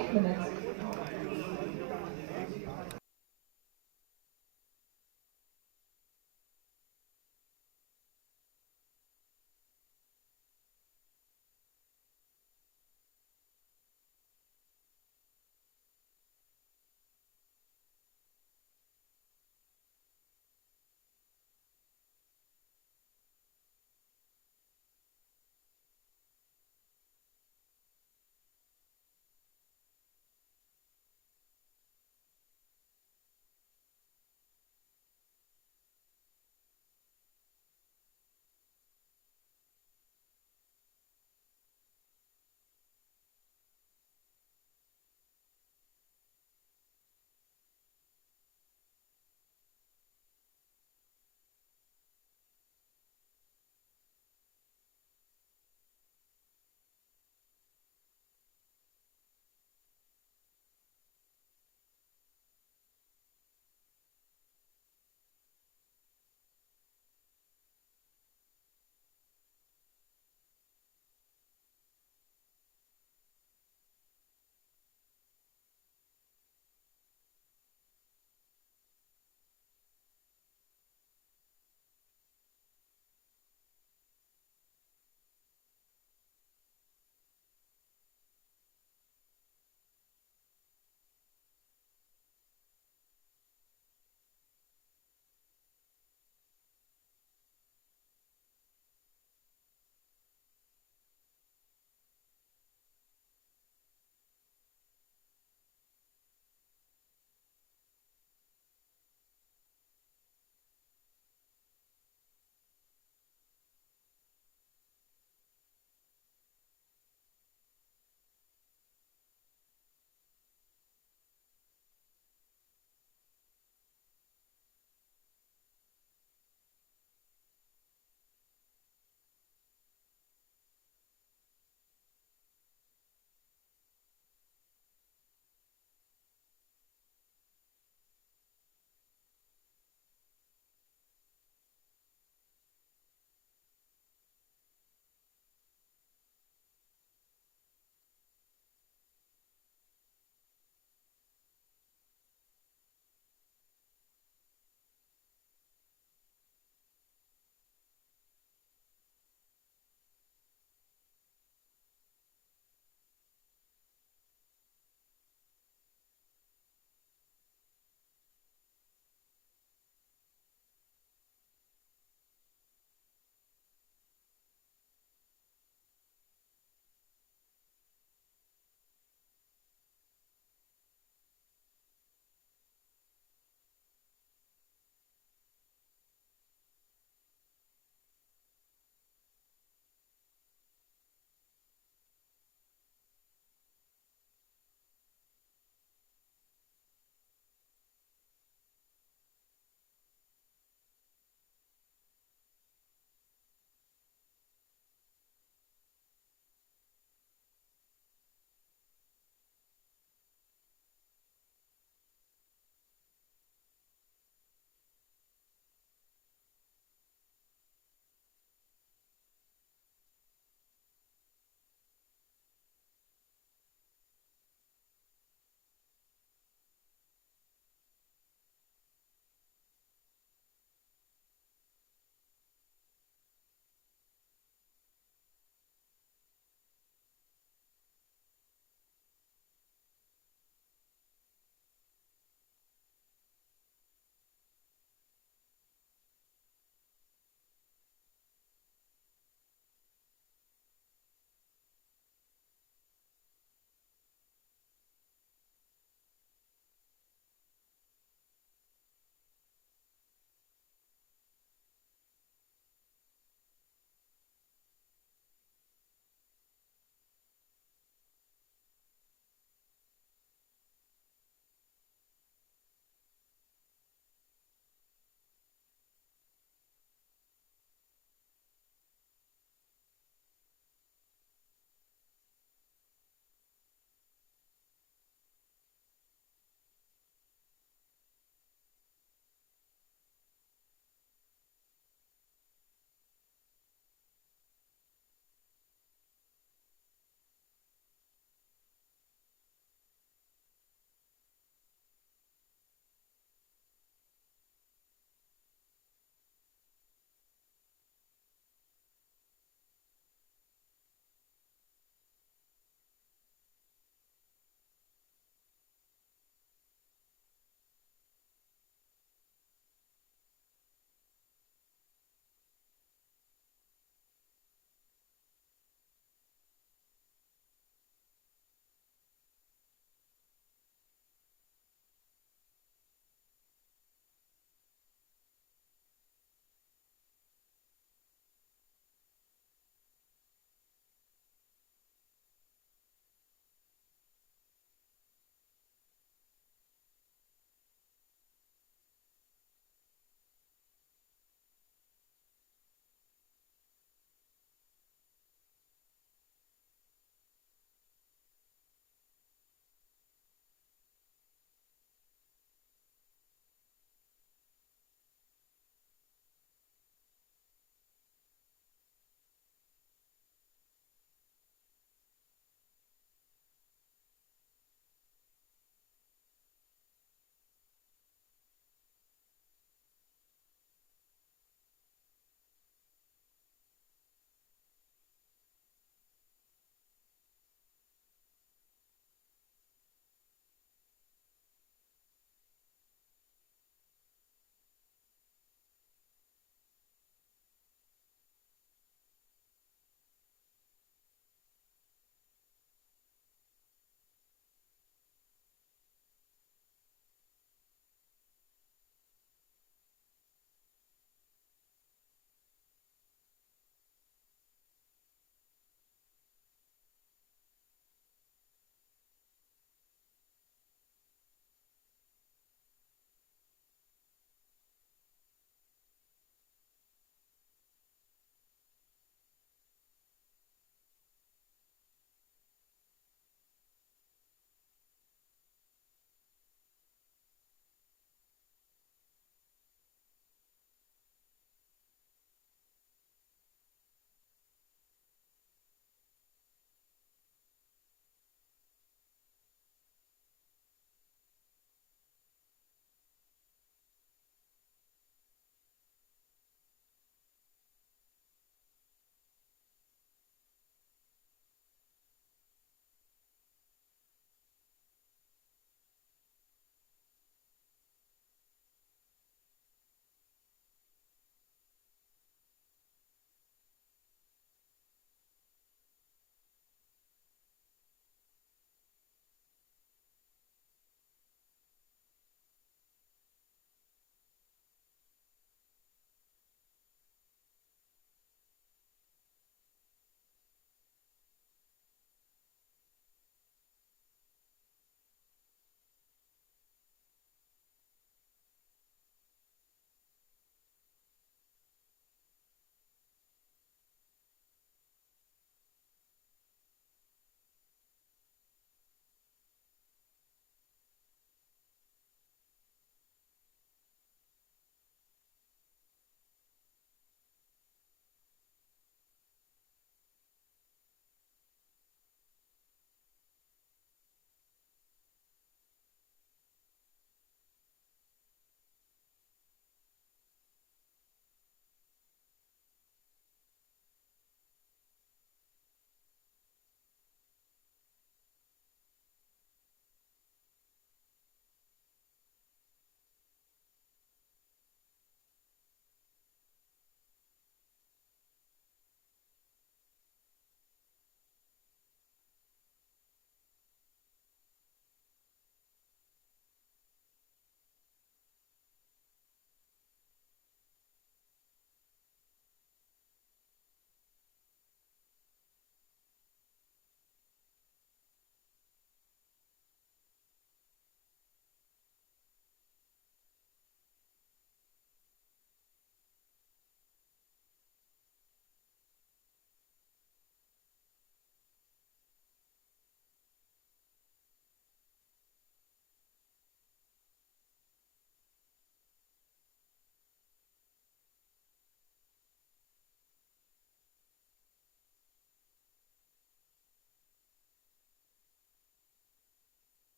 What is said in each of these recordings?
5 minutes.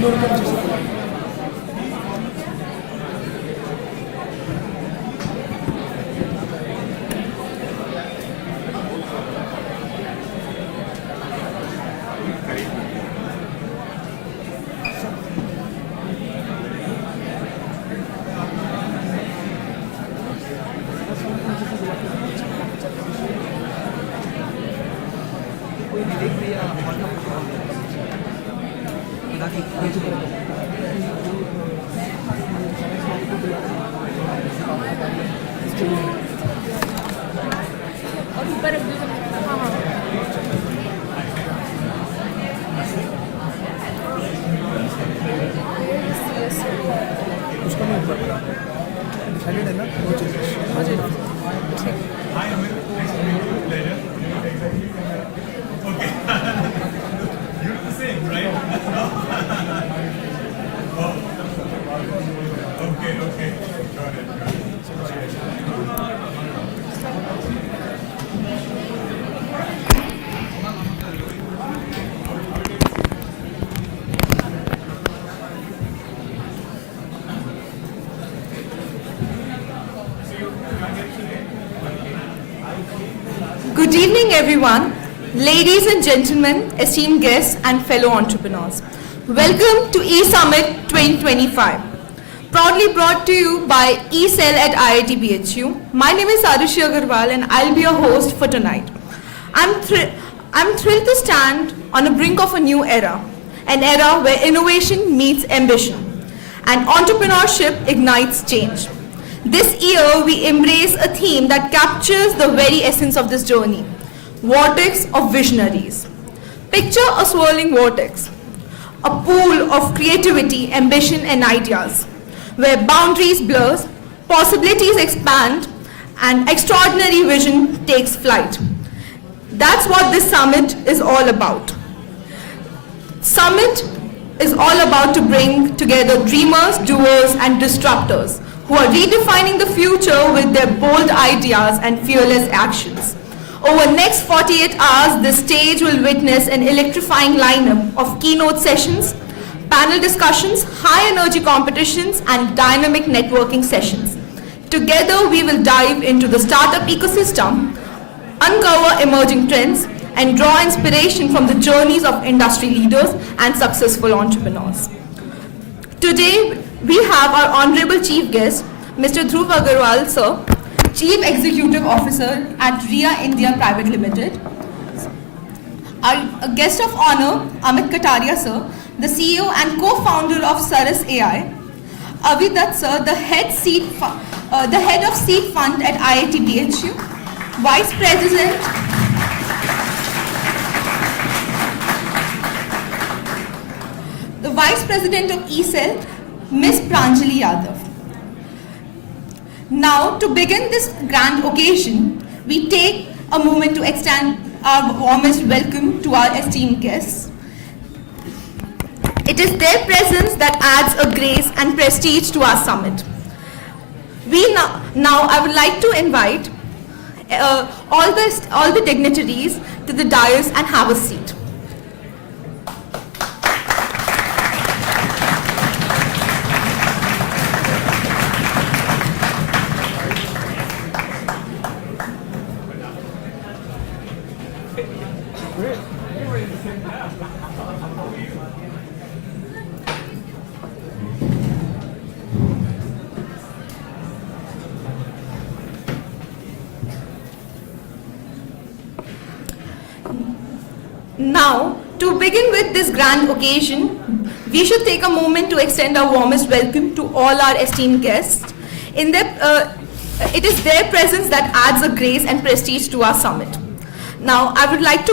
Good evening, everyone. Ladies and gentlemen, esteemed guests and fellow entrepreneurs. Welcome to eSummit 2025. Proudly brought to you by eCell at IIT BHU. My name is Arushi Agarwal and I'll be your host for tonight. I'm thrilled to stand on the brink of a new era, an era where innovation meets ambition and entrepreneurship ignites change. This year, we embrace a theme that captures the very essence of this journey, vortex of visionaries. Picture a swirling vortex, a pool of creativity, ambition, and ideas, where boundaries blur, possibilities expand, and extraordinary vision takes flight. That's what this summit is all about. Summit is all about to bring together dreamers, doers, and disruptors who are redefining the future with their bold ideas and fearless actions. Over the next 48 hours, the stage will witness an electrifying lineup of keynote sessions, panel discussions, high-energy competitions, and dynamic networking sessions. Together, we will dive into the startup ecosystem, uncover emerging trends, and draw inspiration from the journeys of industry leaders and successful entrepreneurs. Today, we have our honorable chief guest, Mr. Dhruv Agarwal, sir, Chief Executive Officer at RIA India Private Limited. Our guest of honor, Amit Kataria, sir, the CEO and co-founder of Saras AI. Avidat, sir, the head of Seed Fund at IIT BHU. Vice President, the Vice President of eCell, Ms. Pranjali Yadav. Now, to begin this grand occasion, we take a moment to extend our warmest welcome to our esteemed guests. It is their presence that adds a grace and prestige to our summit. Now I would like to invite all the dignitaries to the dais and have a seat. Now, to begin with this grand occasion, we should take a moment to extend our warmest welcome to all our esteemed guests. It is their presence that adds a grace and prestige to our summit. Now, I would like to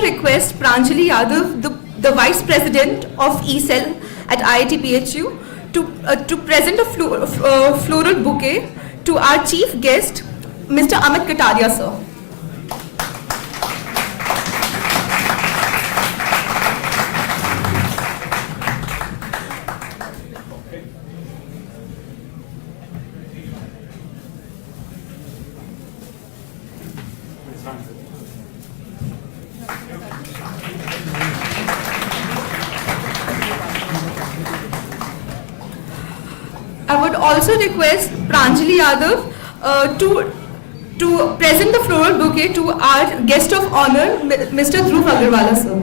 request Pranjali Yadav, the Vice President of eCell at IIT BHU, to present a floral bouquet to our chief guest, Mr. Amit Kataria, sir. also request Pranjali Yadav to present the floral bouquet to our guest of honor, Mr. Dhruv Agarwala, sir.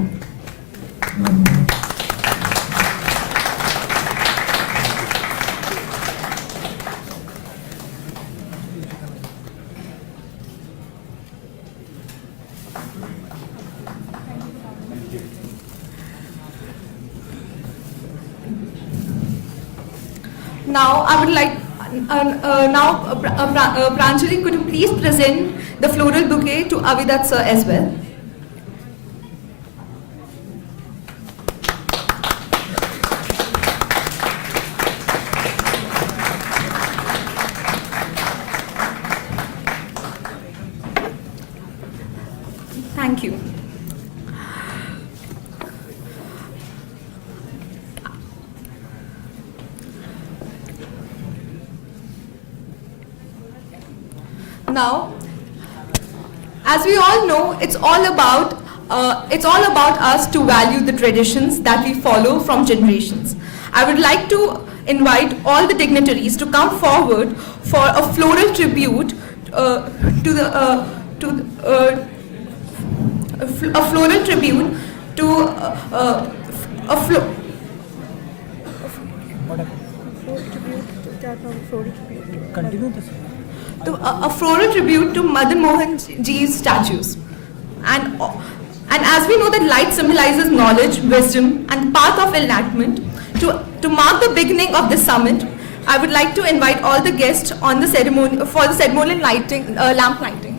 Now, I would like, Pranjali, could you please present the floral bouquet to Avidat sir as well? Thank you. Now, as we all know, it's all about us to value the traditions that we follow from generations. I would like to invite all the dignitaries to come forward for a floral tribute a floral tribute to Madan Mohan Ji's statues. And as we know that light symbolizes knowledge, wisdom, and path of enlightenment, to mark the beginning of this summit, I would like to invite all the guests on the ceremony for the ceremonial lighting, lamp lighting.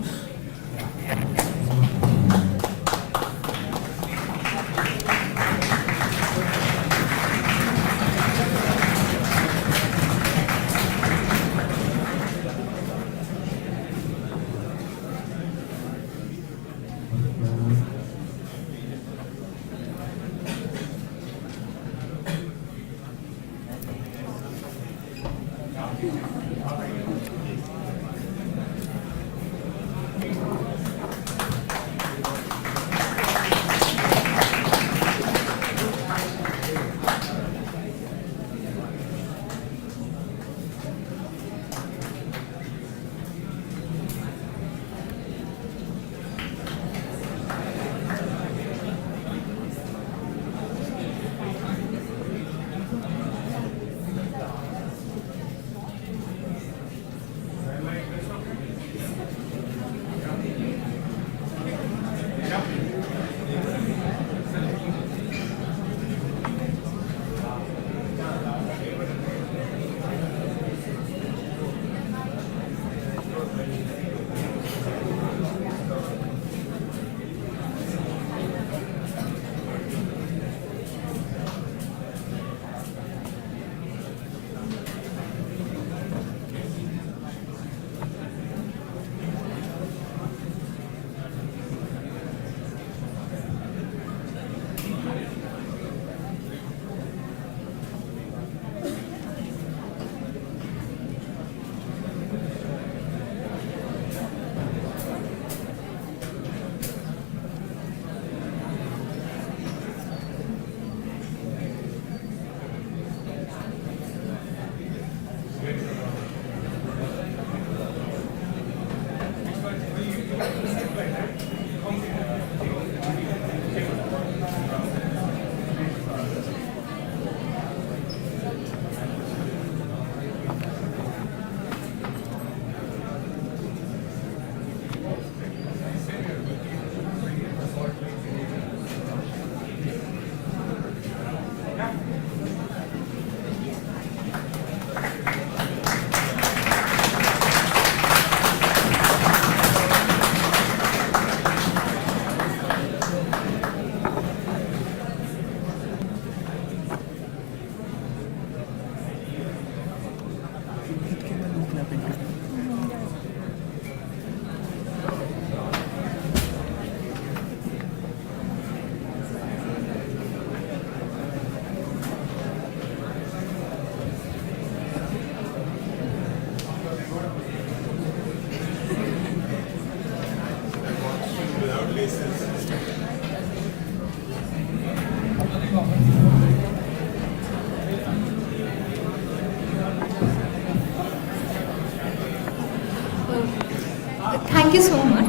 Thank you so much.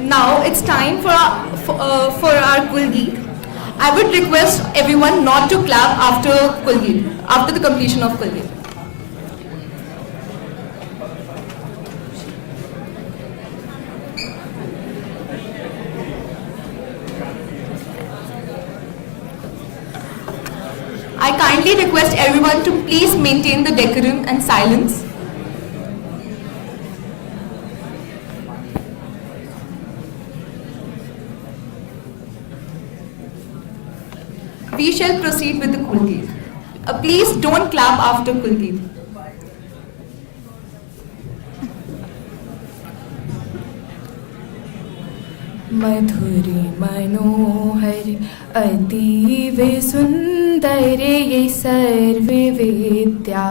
Now it's time for our Kulgeet. I would request everyone not to clap after Kulgeet, after the completion of Kulgeet. I kindly request everyone to please maintain the decorum and silence. We shall proceed with the Kulgeet. Please don't clap after Kulgeet. Madhuri मनोहर अतीव सुंदर ये सर्व विद्या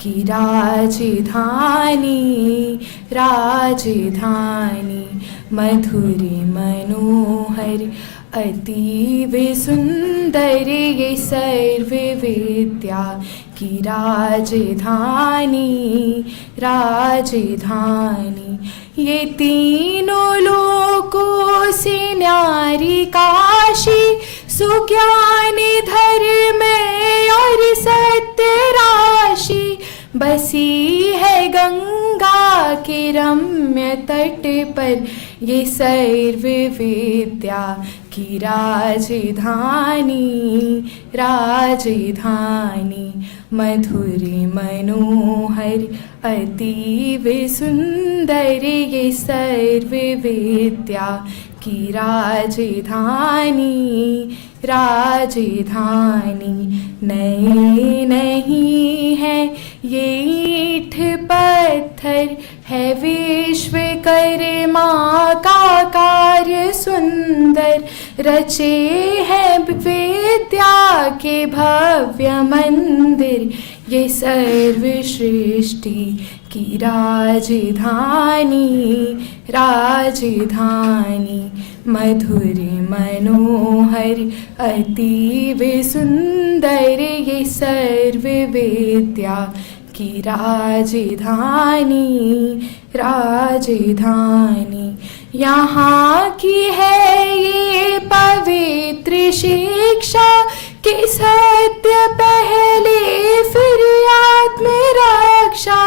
की राजधानी राजधानी मधुरी मनोहर अतीव सुंदर ये सर्व विद्या की राजधानी राजधानी ये तीनों लोकों से न्यारी काशी सुज्ञान धर्म और सत्य राशि बसी है गंगा के रम्य तट पर ये सर्व विद्या की राजधानी राजधानी मधुरी मनोहर अतीव सुंदर ये सर्व विद्या की राजधानी राजधानी नए नहीं है ये ईंट पत्थर है विश्वकर्मा का कार्य सुंदर रचे है विद्या के भव्य मंदिर ये सर्व सृष्टि की राजधानी राजधानी मधुरी मनोहर अतीव सुंदर ये सर्व विद्या की राजधानी राजधानी यहाँ की है ये पवित्र शिक्षा कि सत्य पहले फिर आत्म रक्षा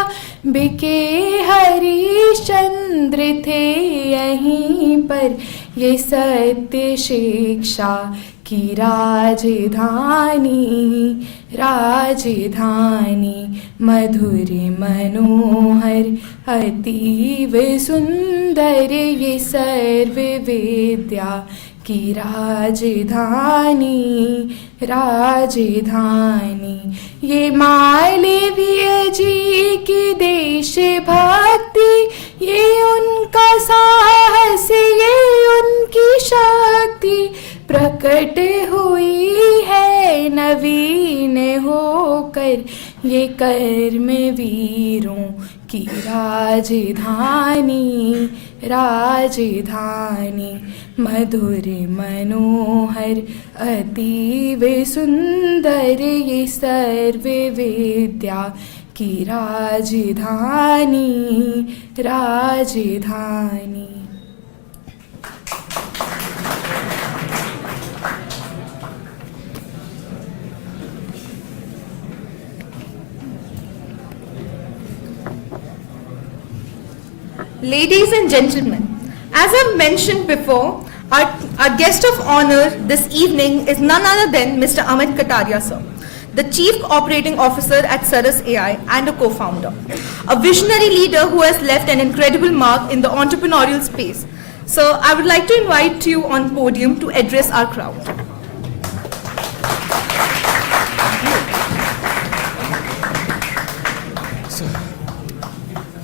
बिके हरिश्चंद्र थे यहीं पर ये सत्य शिक्षा की राजधानी राजधानी मधुरी मनोहर अतीव सुंदर ये सर्व विद्या की राजधानी राजधानी ये मालवीय जी की देशभक्ति ये उनका साहस ये उनकी शक्ति प्रकट हुई है नवीन होकर ये कर्म वीरों की राजधानी राजधानी मधुर मनोहर अतीव सुंदर ये सर्व विद्या की राजधानी राजधानी। Ladies and gentlemen, as I've mentioned before, our guest of honor this evening is none other than Mr. Amit Kataria sir, the Chief Operating Officer at Saras AI and a co-founder, a visionary leader who has left an incredible mark in the entrepreneurial space. So I would like to invite you on podium to address our crowd.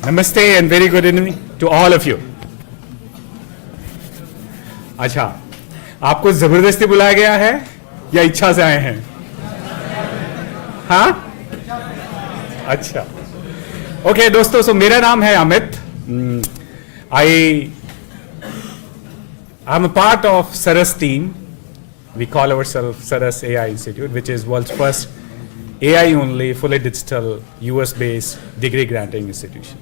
Namaste and very good evening to all of you. अच्छा, आपको जबरदस्ती बुलाया गया है या इच्छा से आए हैं? हाँ? अच्छा. Okay, दोस्तों, so मेरा नाम है Amit. I'm a part of Saras team. We call ourselves Saras AI Institute, which is world's first AI only, fully digital, US-based degree granting institution.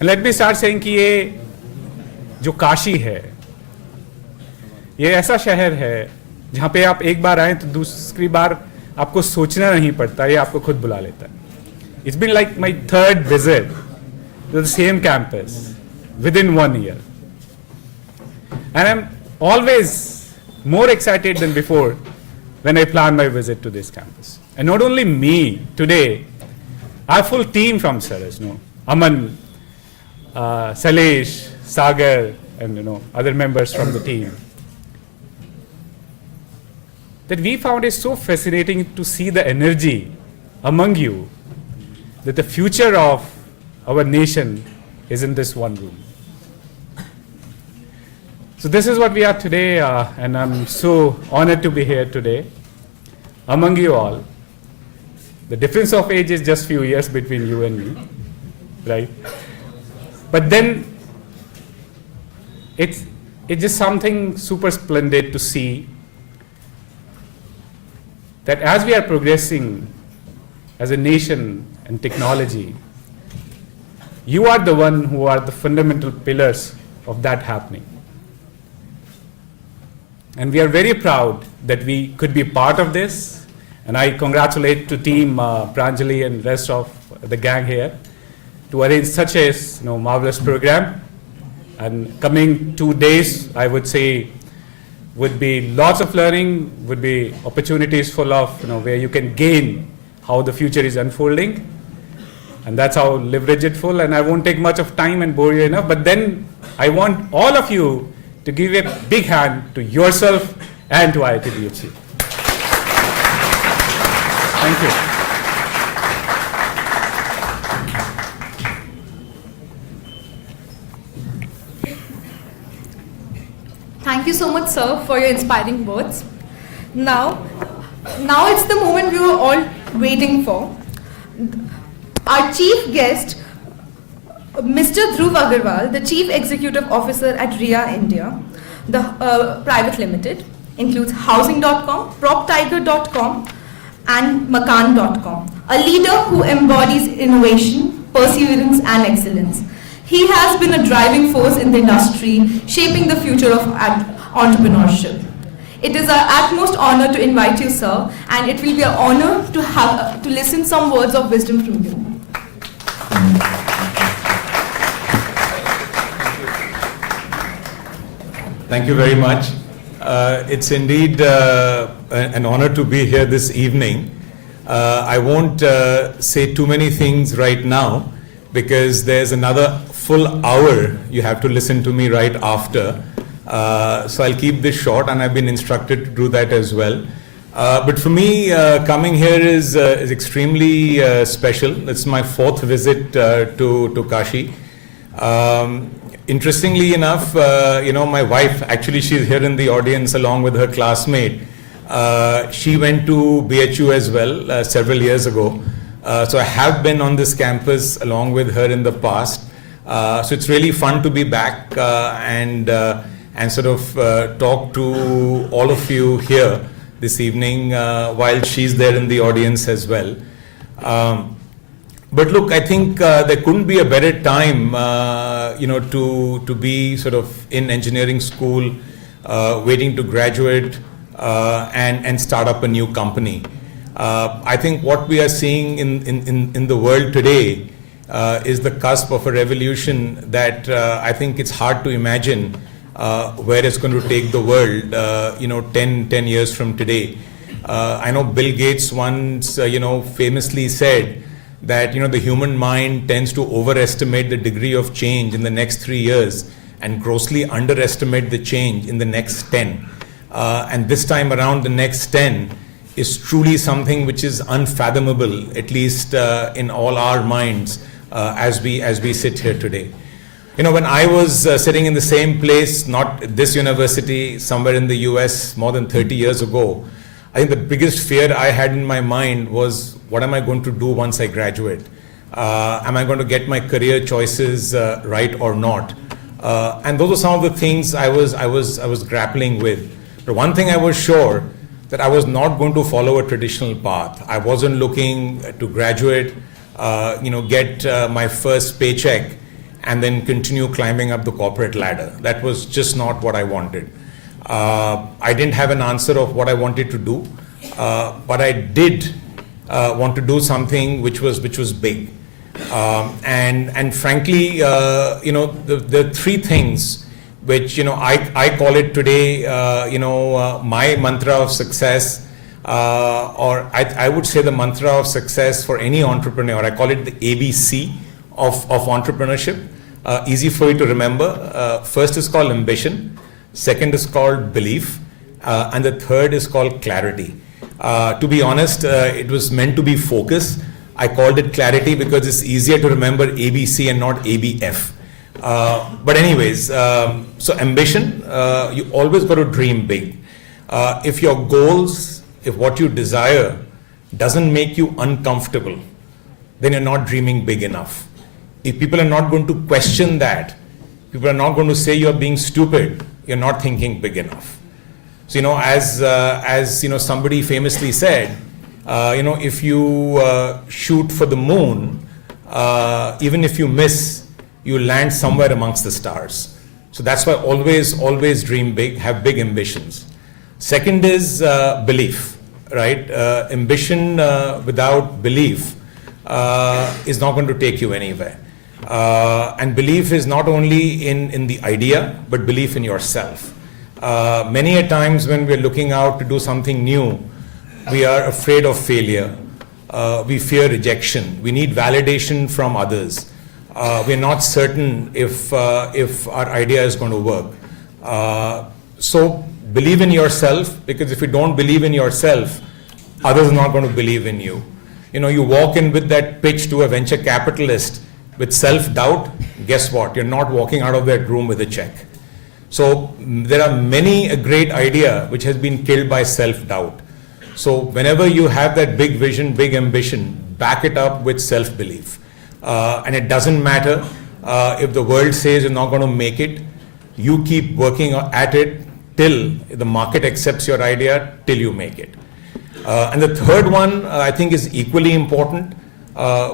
And let me start saying कि ये जो काशी है, ये ऐसा शहर है जहाँ पे आप एक बार आए तो दूसरी बार आपको सोचना नहीं पड़ता, ये आपको खुद बुला लेता है. It's been like my third visit to the same campus within 1 year. And I'm always more excited than before when I plan my visit to this campus. And not only me, today, I have a full team from Saras, Aman, Salesh, Sagar, and other members from the team. That we found it so fascinating to see the energy among you, that the future of our nation is in this one room. So this is what we are today, and I'm so honored to be here today among you all. The difference of age is just few years between you and me, right? But then it's just something super splendid to see that as we are progressing as a nation and technology, you are the one who are the fundamental pillars of that happening. And we are very proud that we could be part of this. And I congratulate to team Pranjali and rest of the gang here to arrange such a marvelous program. And coming 2 days, I would say, would be lots of learning, would be opportunities full of where you can gain how the future is unfolding. And that's how leverage it full. And I won't take much of time and bore you enough. But then I want all of you to give a big hand to yourself and to IIT BHU. Thank you. Thank you so much, sir, for your inspiring words. Now it's the moment we were all waiting for. Our chief guest, Mr. Dhruv Agarwal, the Chief Executive Officer at RIA India, the Private Limited, includes Housing.com, PropTiger.com, and Makan.com, a leader who embodies innovation, perseverance, and excellence. He has been a driving force in the industry, shaping the future of entrepreneurship. It is our utmost honor to invite you, sir, and it will be an honor to listen some words of wisdom from you. Thank you very much. It's indeed an honor to be here this evening. I won't say too many things right now because there's another full hour you have to listen to me right after. So I'll keep this short, and I've been instructed to do that as well. But for me, coming here is extremely special. It's my 4th visit to Kashi. Interestingly enough, my wife, actually she's here in the audience along with her classmate. She went to BHU as well several years ago. So I have been on this campus along with her in the past. So it's really fun to be back and sort of talk to all of you here this evening while she's there in the audience as well. But look, I think there couldn't be a better time, to be sort of in engineering school, waiting to graduate and start up a new company. I think what we are seeing in the world today is the cusp of a revolution that I think it's hard to imagine where it's going to take the world, 10 years from today. I know Bill Gates once, famously said that the human mind tends to overestimate the degree of change in the next 3 years and grossly underestimate the change in the next 10. And this time around, the next 10 is truly something which is unfathomable, at least in all our minds as we sit here today. When I was sitting in the same place, not at this university, somewhere in the US more than 30 years ago, I think the biggest fear I had in my mind was, what am I going to do once I graduate? Am I going to get my career choices right or not? And those are some of the things I was grappling with. But one thing I was sure, that I was not going to follow a traditional path. I wasn't looking to graduate, get my first paycheck and then continue climbing up the corporate ladder. That was just not what I wanted. I didn't have an answer of what I wanted to do, but I did want to do something which was big. And frankly, the three things which I call it today, my mantra of success, or I would say the mantra of success for any entrepreneur. I call it the ABC of entrepreneurship. Easy for you to remember. First is called ambition. Second is called belief, and the third is called clarity. To be honest, it was meant to be focus. I called it clarity because it's easier to remember ABC and not ABF. But anyways, so ambition, you always got to dream big. If your goals, if what you desire doesn't make you uncomfortable, then you're not dreaming big enough. If people are not going to question that, people are not going to say you're being stupid, you're not thinking big enough. So, as somebody famously said, if you shoot for the moon, even if you miss, you land somewhere amongst the stars. So that's why always dream big, have big ambitions. Second is belief, right? Ambition without belief is not going to take you anywhere. And belief is not only in the idea, but belief in yourself. Many a times when we're looking out to do something new, we are afraid of failure. We fear rejection. We need validation from others. We're not certain if our idea is going to work. So believe in yourself, because if you don't believe in yourself, others are not going to believe in you. You walk in with that pitch to a venture capitalist with self-doubt, guess what? You're not walking out of that room with a check. So there are many a great idea which has been killed by self-doubt. So whenever you have that big vision, big ambition, back it up with self-belief. And it doesn't matter if the world says you're not going to make it, you keep working at it till the market accepts your idea, till you make it. And the third one I think is equally important,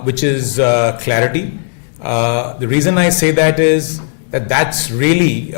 which is clarity. The reason I say that is that's really,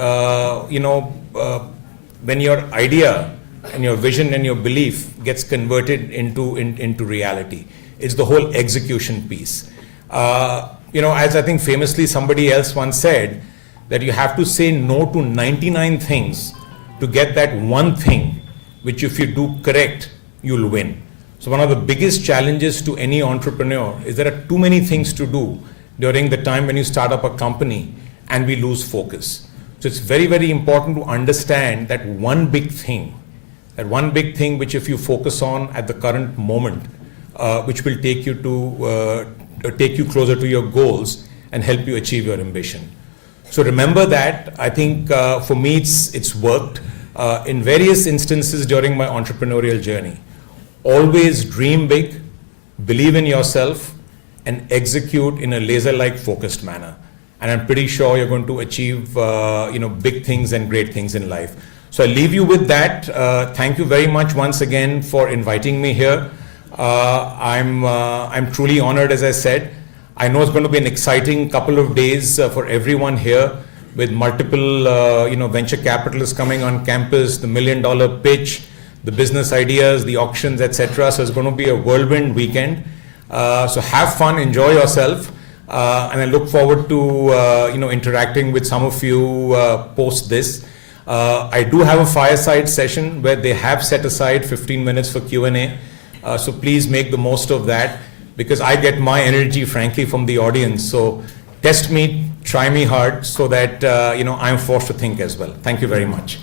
when your idea and your vision and your belief gets converted into reality. It's the whole execution piece. As I think famously somebody else once said, that you have to say no to 99 things to get that one thing, which if you do correct, you'll win. So one of the biggest challenges to any entrepreneur is there are too many things to do during the time when you start up a company and we lose focus. So it's very, very important to understand that one big thing which if you focus on at the current moment, which will take you closer to your goals and help you achieve your ambition. So remember that. I think for me it's worked in various instances during my entrepreneurial journey. Always dream big, believe in yourself, and execute in a laser-like focused manner. And I'm pretty sure you're going to achieve big things and great things in life. So I leave you with that. Thank you very much once again for inviting me here. I'm truly honored, as I said. I know it's going to be an exciting couple of days for everyone here, with multiple venture capitalists coming on campus, the $1 million pitch, the business ideas, the auctions, etc. So it's going to be a whirlwind weekend. So have fun, enjoy yourself, and I look forward to interacting with some of you post this. I do have a fireside session where they have set aside 15 minutes for Q&A. So please make the most of that, because I get my energy, frankly, from the audience. So test me, try me hard, so that I'm forced to think as well. Thank you very much.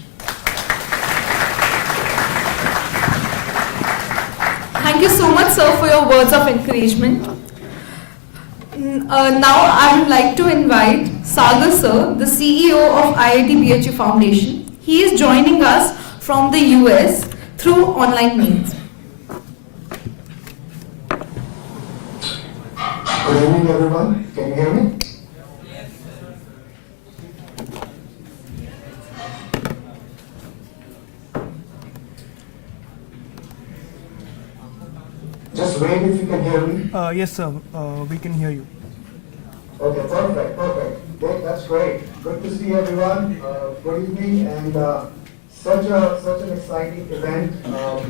Thank you so much, sir, for your words of encouragement. Now I would like to invite Sagar sir, the CEO of IIT BHU Foundation. He is joining us from the US through online means. Good evening, everyone. Can you hear me? Just wait if you can hear me. Yes, sir. We can hear you. Okay, perfect. Dick, that's great. Good to see everyone. Good evening, and such an exciting event.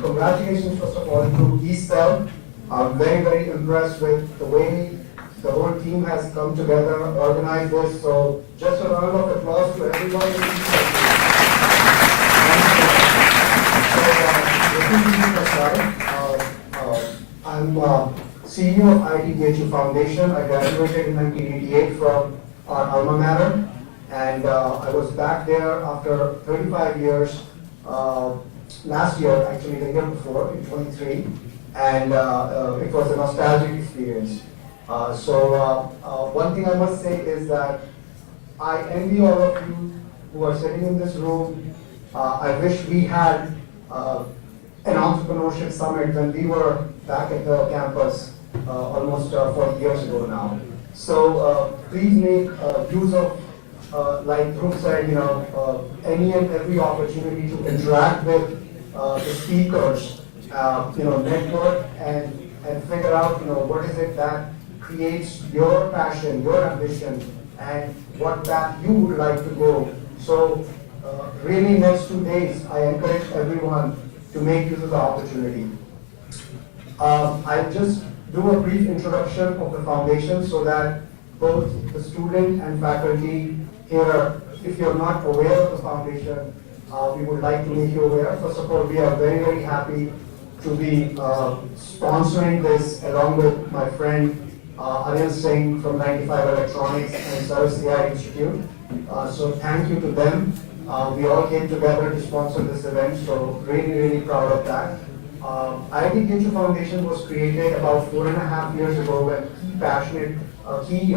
Congratulations, first of all, to ESL. I'm very impressed with the way the whole team has come together, organized this. So just a round of applause to everyone. I'm CEO of IIT BHU Foundation. I graduated in 1988 from our alma mater, and I was back there after 35 years, last year, actually the year before, in 23, and it was a nostalgic experience. One thing I must say is that I envy all of you who are sitting in this room. I wish we had an entrepreneurship summit when we were back at the campus almost 40 years ago now. So please make use of, like Dhruv said, any and every opportunity to interact with the speakers, network and figure out, what is it that creates your passion, your ambition, and what path you would like to go. So really next 2 days, I encourage everyone to make use of the opportunity. I'll just do a brief introduction of the foundation so that both the student and faculty here, if you're not aware of the foundation, we would like to make you aware. First of all, we are very happy to be sponsoring this along with my friend Anil Singh from 95 Electronics and Service AI Institute. So thank you to them. We all came together to sponsor this event, so really proud of that. IIT BHU Foundation was created about 4.5 years ago when key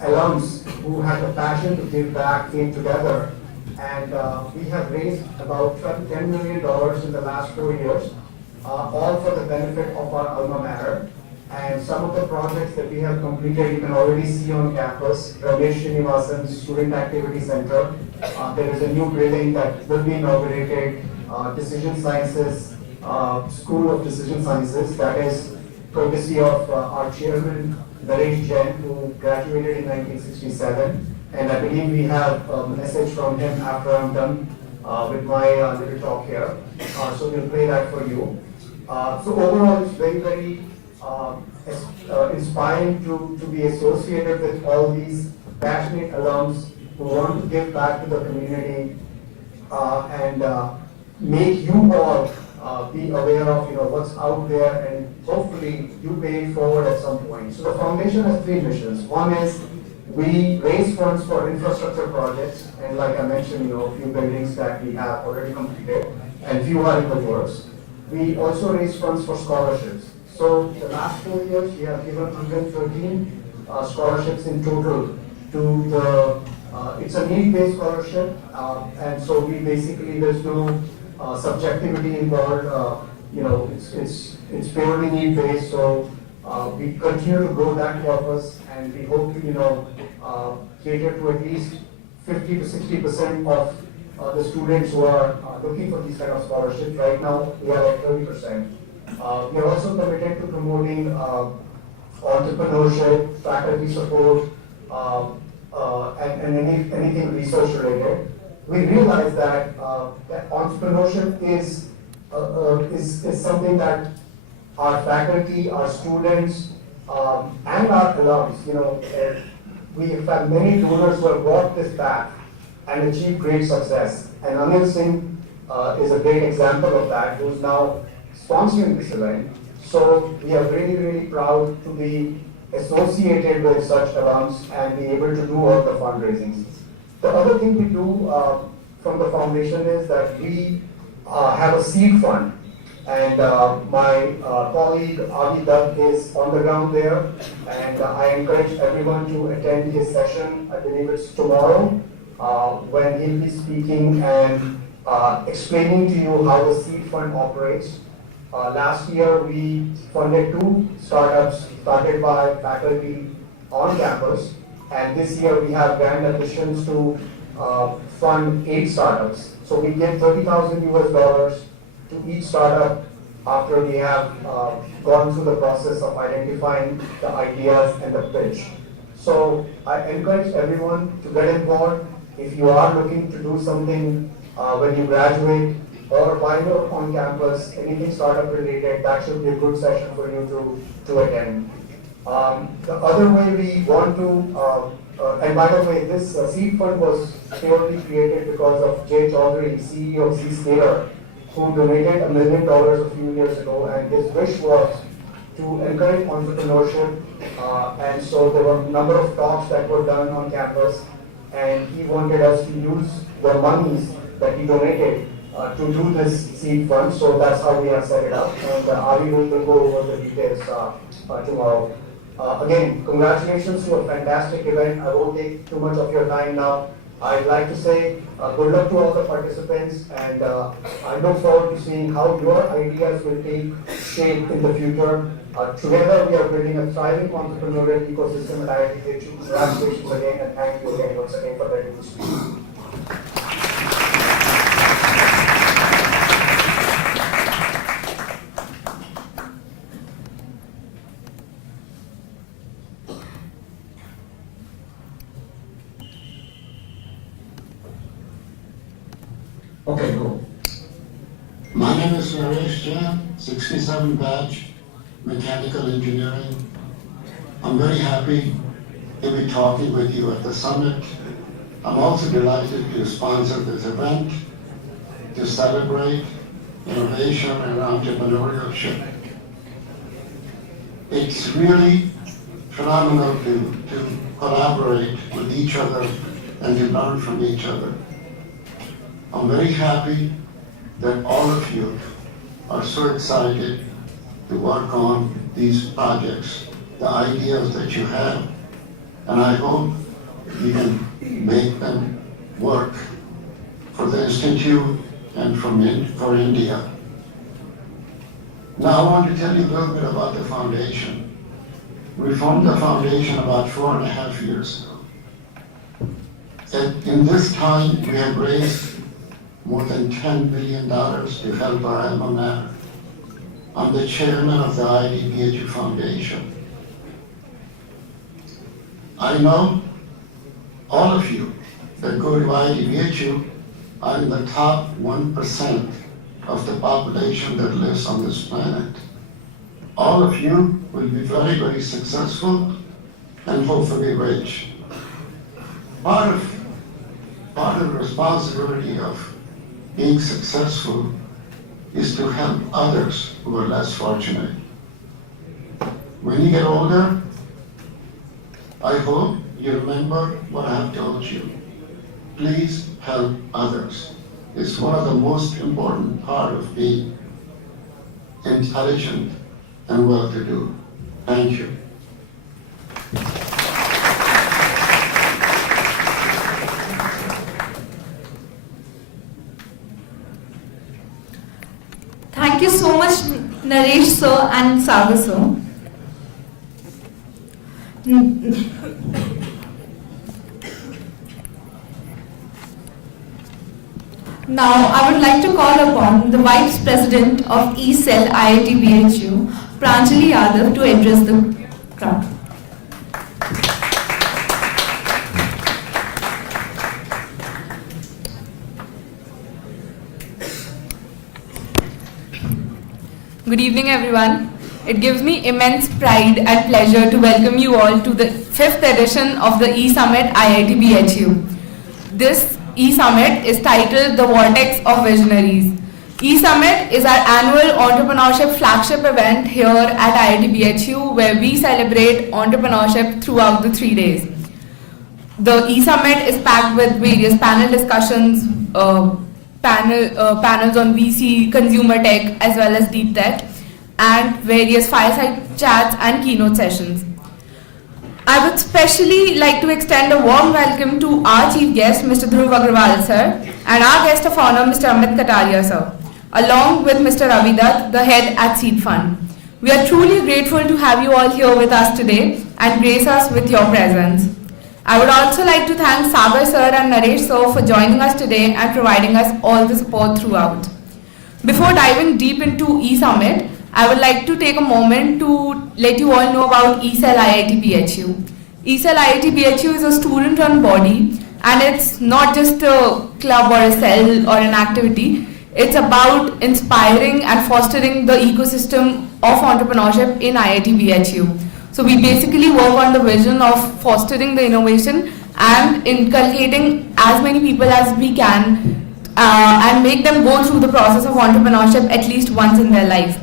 alums who had the passion to give back came together, and we have raised about $10 million in the last 4 years, all for the benefit of our alma mater. And some of the projects that we have completed, you can already see on campus. Ramesh Srinivasan's Student Activity Center. There is a new building that will be inaugurated, Decision Sciences, School of Decision Sciences, that is courtesy of our chairman, Naresh Jain, who graduated in 1967. And I believe we have a message from him after I'm done with my little talk here. So we'll play that for you. So overall, it's very inspiring to be associated with all these passionate alums who want to give back to the community and make you all be aware of what's out there, and hopefully you pay it forward at some point. So the foundation has 3 missions. One is we raise funds for infrastructure projects, and like I mentioned, a few buildings that we have already completed and few are in the works. We also raise funds for scholarships. So the last 4 years, we have given 113 scholarships in total to the, it's a need-based scholarship, and so we basically, there's no subjectivity involved, it's purely need-based, so we continue to grow that corpus, and we hope to, cater to at least 50 to 60% of the students who are looking for these kind of scholarships. Right now, we are at 30%. We are also committed to promoting entrepreneurship, faculty support, and anything research related. We realize that entrepreneurship is something that our faculty, our students, and our alums, we have had many donors who have walked this path and achieved great success. And Anil Singh is a great example of that, who is now sponsoring this event. So we are really proud to be associated with such alums and be able to do all the fundraising. The other thing we do from the foundation is that we have a seed fund, and my colleague Avi Dutt is on the ground there, and I encourage everyone to attend his session. I believe it's tomorrow, when he'll be speaking and explaining to you how the seed fund operates. Last year, we funded 2 startups started by faculty on campus, and this year we have grand ambitions to fund 8 startups. So we give $30,000 to each startup after we have gone through the process of identifying the ideas and the pitch. So I encourage everyone to get involved. If you are looking to do something when you graduate or while you're on campus, anything startup related, that should be a good session for you to attend. The other way we want to, and by the way, this seed fund was purely created because of Jay Chaudhary, CEO of Zscaler, who donated $1 million a few years ago, and his wish was to encourage entrepreneurship. And so there were a number of talks that were done on campus, and he wanted us to use the monies that he donated to do this seed fund. So that's how we have set it up, and Avi will go over the details tomorrow. Again, congratulations to a fantastic event. I won't take too much of your time now. I'd like to say good luck to all the participants, and I look forward to seeing how your ideas will take shape in the future. Together we are building a thriving entrepreneurial ecosystem at IIT BHU. Congratulations again, and thank you again once again for letting me speak. Okay, cool. My name is Naresh Jain, 67 batch, mechanical engineering. I'm very happy to be talking with you at the summit. I'm also delighted to sponsor this event to celebrate innovation and entrepreneurship. It's really phenomenal to collaborate with each other and to learn from each other. I'm very happy that all of you are so excited to work on these projects, the ideas that you have, and I hope you can make them work for the Institute and for India. Now I want to tell you a little bit about the foundation. We formed the foundation about 4.5 years ago. And in this time, we have raised more than $10 million to help our alma mater. I'm the chairman of the IIT BHU Foundation. I know all of you that go to IIT BHU are in the top 1% of the population that lives on this planet. All of you will be very, very successful and hopefully rich. Part of the responsibility of being successful is to help others who are less fortunate. When you get older, I hope you remember what I have told you. Please help others. It's one of the most important part of being intelligent and well-to-do. Thank you. Thank you so much, Naresh sir and Sagar sir. Now, I would like to call upon the Vice President of ECell IIT BHU, Pranjali Yadav, to address the crowd. Good evening, everyone. It gives me immense pride and pleasure to welcome you all to the 5th edition of the E-Summit IIT BHU. This E-Summit is titled The Vortex of Visionaries. E-Summit is our annual entrepreneurship flagship event here at IIT BHU, where we celebrate entrepreneurship throughout the 3 days. The E-Summit is packed with various panel discussions, panels on VC, consumer tech, as well as deep tech, and various fireside chats and keynote sessions. I would especially like to extend a warm welcome to our chief guest, Mr. Dhruv Agrawal sir, and our guest of honor, Mr. Amit Kataria sir, along with Mr. Ravi Dutt, the head at Seed Fund. We are truly grateful to have you all here with us today and grace us with your presence. I would also like to thank Sagar sir and Naresh sir for joining us today and providing us all the support throughout. Before diving deep into E-Summit, I would like to take a moment to let you all know about ECell IIT BHU. ECEL IIT BHU is a student-run body, and it's not just a club or a cell or an activity. It's about inspiring and fostering the ecosystem of entrepreneurship in IIT BHU. So we basically work on the vision of fostering the innovation and inculcating as many people as we can and make them go through the process of entrepreneurship at least once in their life.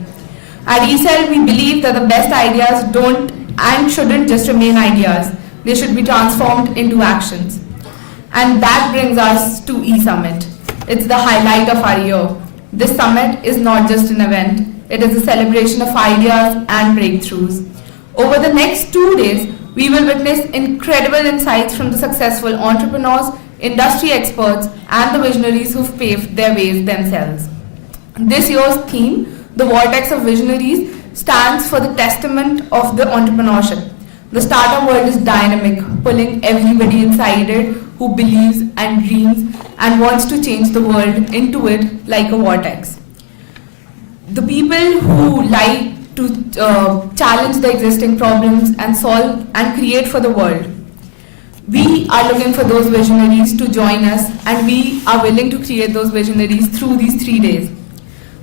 At ECEL, we believe that the best ideas don't and shouldn't just remain ideas. They should be transformed into actions. And that brings us to eSummit. It's the highlight of our year. This summit is not just an event. It is a celebration of ideas and breakthroughs. Over the next 2 days, we will witness incredible insights from the successful entrepreneurs, industry experts, and the visionaries who've paved their ways themselves. This year's theme, the Vortex of Visionaries, stands for the testament of the entrepreneurship. The startup world is dynamic, pulling everybody inside it who believes and dreams and wants to change the world into it like a vortex. The people who like to challenge the existing problems and solve and create for the world. We are looking for those visionaries to join us, and we are willing to create those visionaries through these 3 days.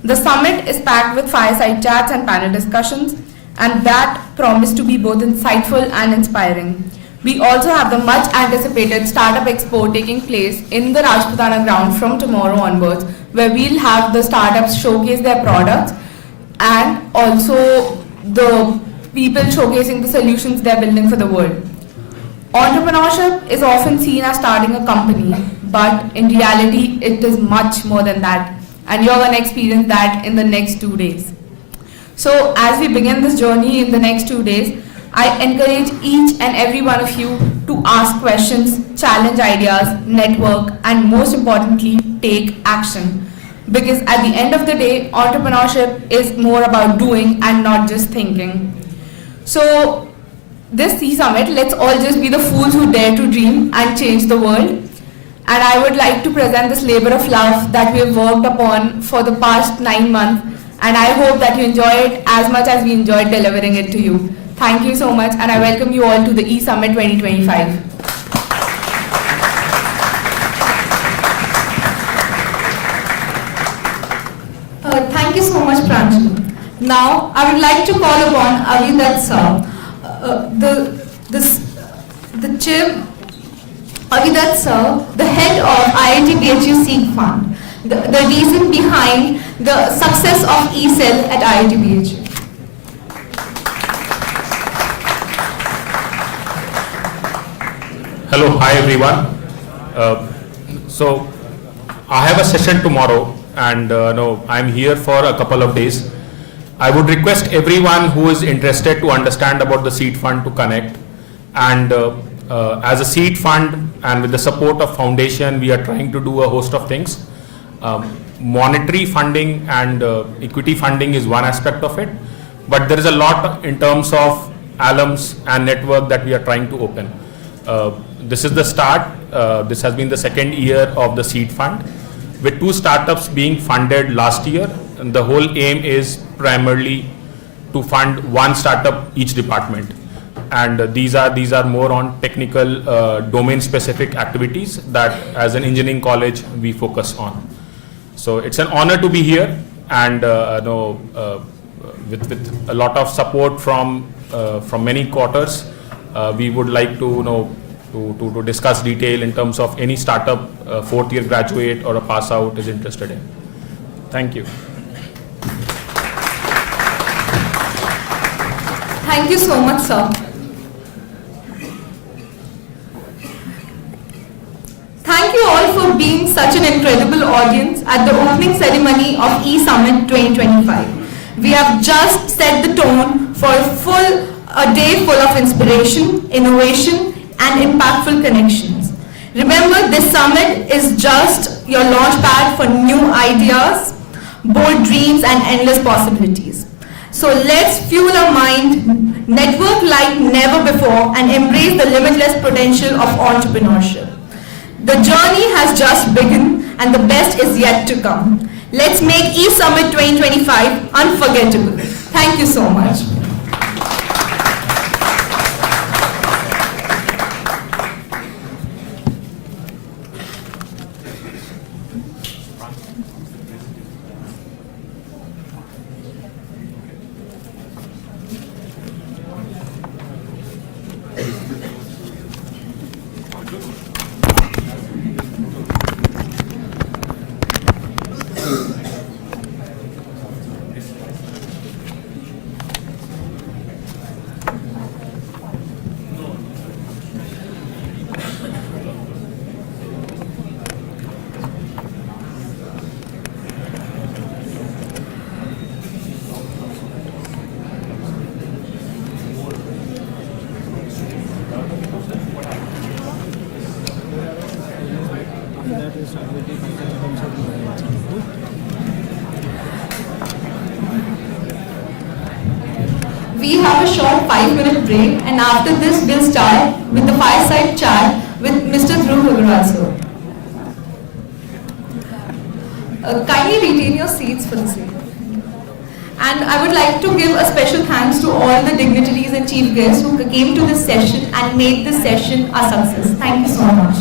The summit is packed with fireside chats and panel discussions, and that promise to be both insightful and inspiring. We also have the much anticipated Startup Expo taking place in the Rajputana ground from tomorrow onwards, where we'll have the startups showcase their products and also the people showcasing the solutions they're building for the world. Entrepreneurship is often seen as starting a company, but in reality, it is much more than that. And you're going to experience that in the next 2 days. So as we begin this journey in the next 2 days, I encourage each and every one of you to ask questions, challenge ideas, network, and most importantly, take action. Because at the end of the day, entrepreneurship is more about doing and not just thinking. So this C-Summit, let's all just be the fools who dare to dream and change the world. And I would like to present this labor of love that we have worked upon for the past 9 months. And I hope that you enjoy it as much as we enjoyed delivering it to you. Thank you so much, and I welcome you all to the eSummit 2025. Thank you so much, Pranjali. Now, I would like to call upon Avidat sir, Avidat sir, the head of IIT BHU Seed Fund, the reason behind the success of ECEL at IIT BHU. Hello, hi everyone. So I have a session tomorrow, and I'm here for a couple of days. I would request everyone who is interested to understand about the seed fund to connect. And as a seed fund and with the support of foundation, we are trying to do a host of things. Monetary funding and equity funding is one aspect of it, but there is a lot in terms of alums and network that we are trying to open. This is the start. This has been the second year of the seed fund, with 2 startups being funded last year. And the whole aim is primarily to fund 1 startup each department. And these are more on technical domain specific activities that as an engineering college we focus on. So it's an honor to be here, and with a lot of support from many quarters. We would like to to discuss detail in terms of any startup 4th year graduate or a pass out is interested in. Thank you. Thank you so much, sir. Thank you all for being such an incredible audience at the opening ceremony of eSummit 2025. We have just set the tone for a day full of inspiration, innovation, and impactful connections. Remember, this summit is just your launch pad for new ideas, bold dreams, and endless possibilities. So let's fuel our mind, network like never before, and embrace the limitless potential of entrepreneurship. The journey has just begun, and the best is yet to come. Let's make eSummit 2025 unforgettable. Thank you so much. We have a short 5-minute break, and after this we'll start with the fireside chat with Mr. Dhruv Agarwal sir. Kindly retain your seats for the same. And I would like to give a special thanks to all the dignitaries and chief guests who came to this session and made this session a success. Thank you so much.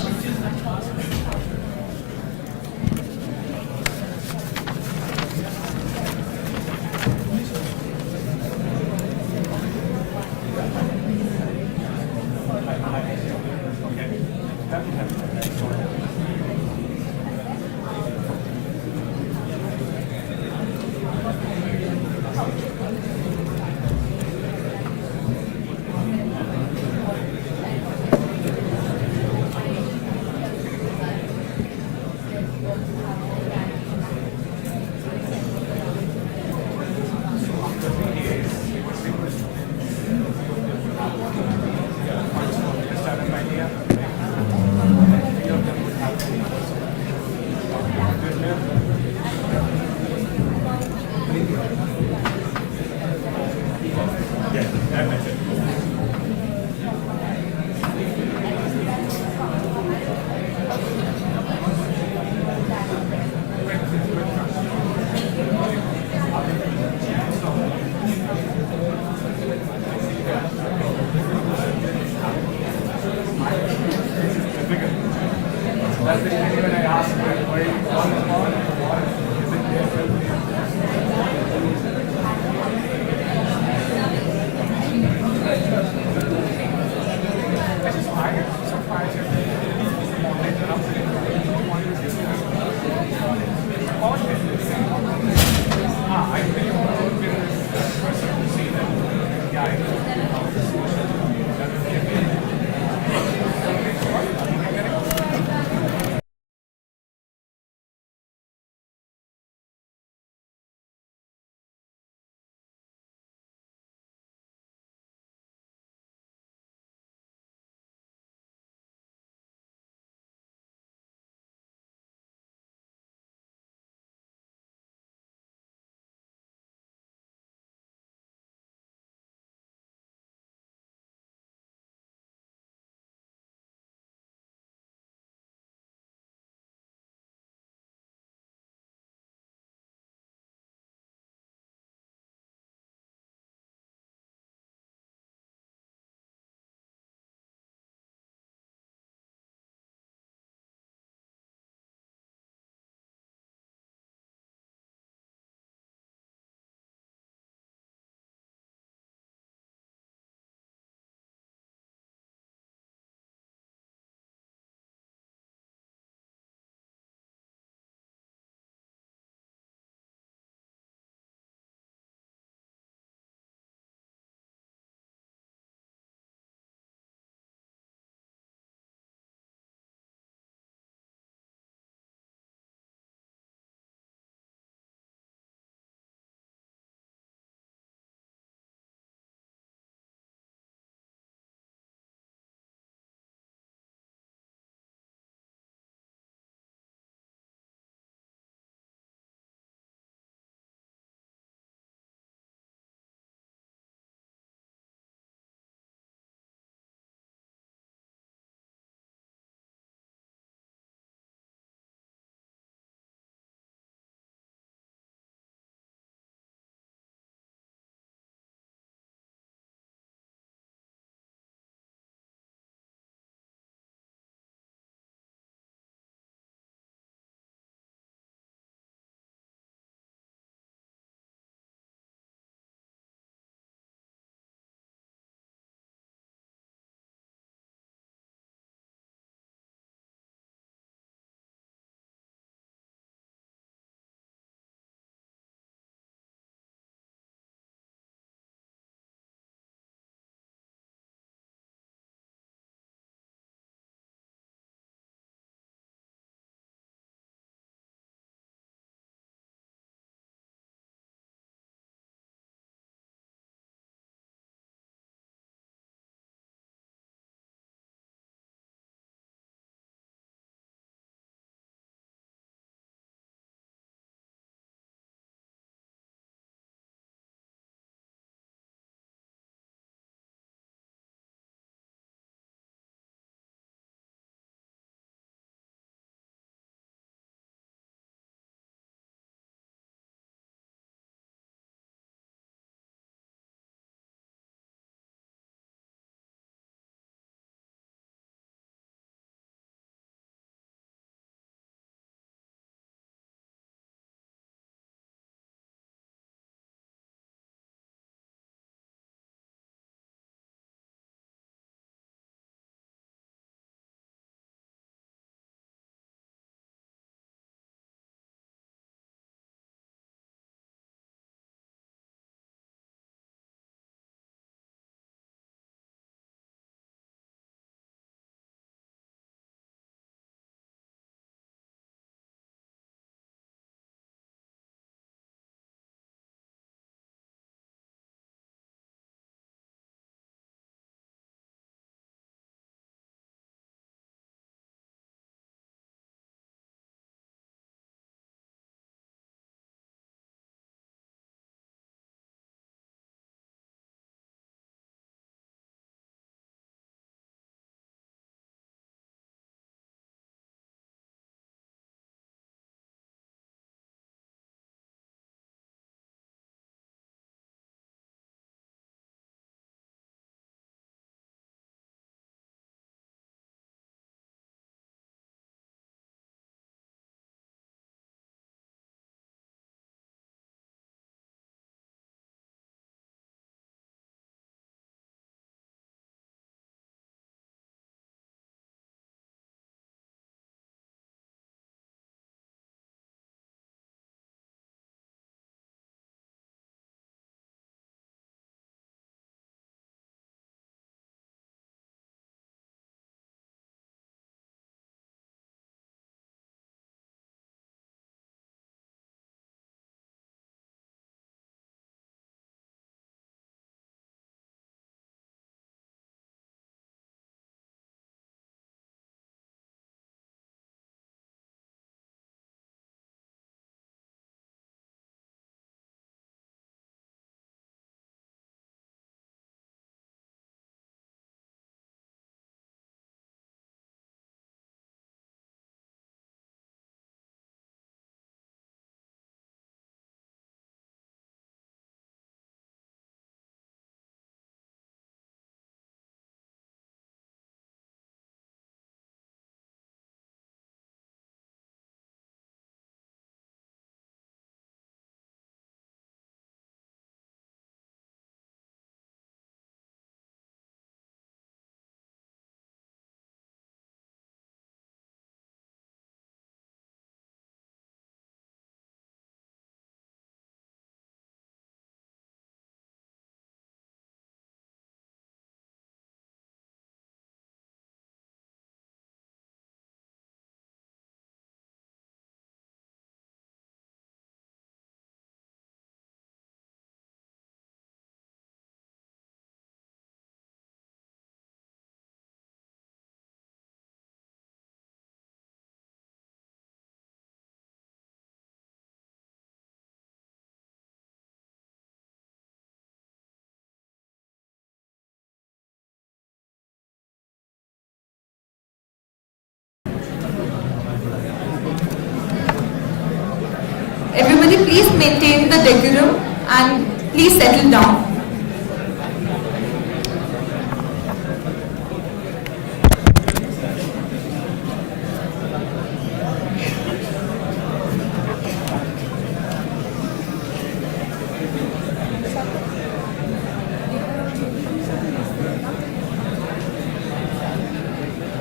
Everybody please maintain the decorum and please settle down.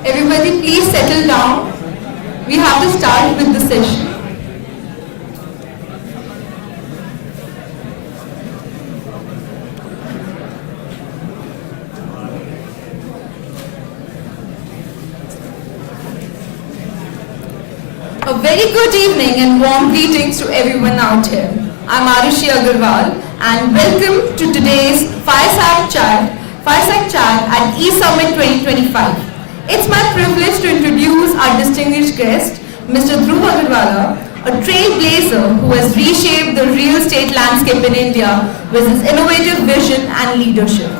Everybody please settle down. We have to start with the session. A very good evening and warm greetings to everyone out here. I'm Arushi Agarwal and welcome to today's Fireside Chat at eSummit 2025. It's my privilege to introduce our distinguished guest, Mr. Dhruv Agarwala, a trailblazer who has reshaped the real estate landscape in India with his innovative vision and leadership.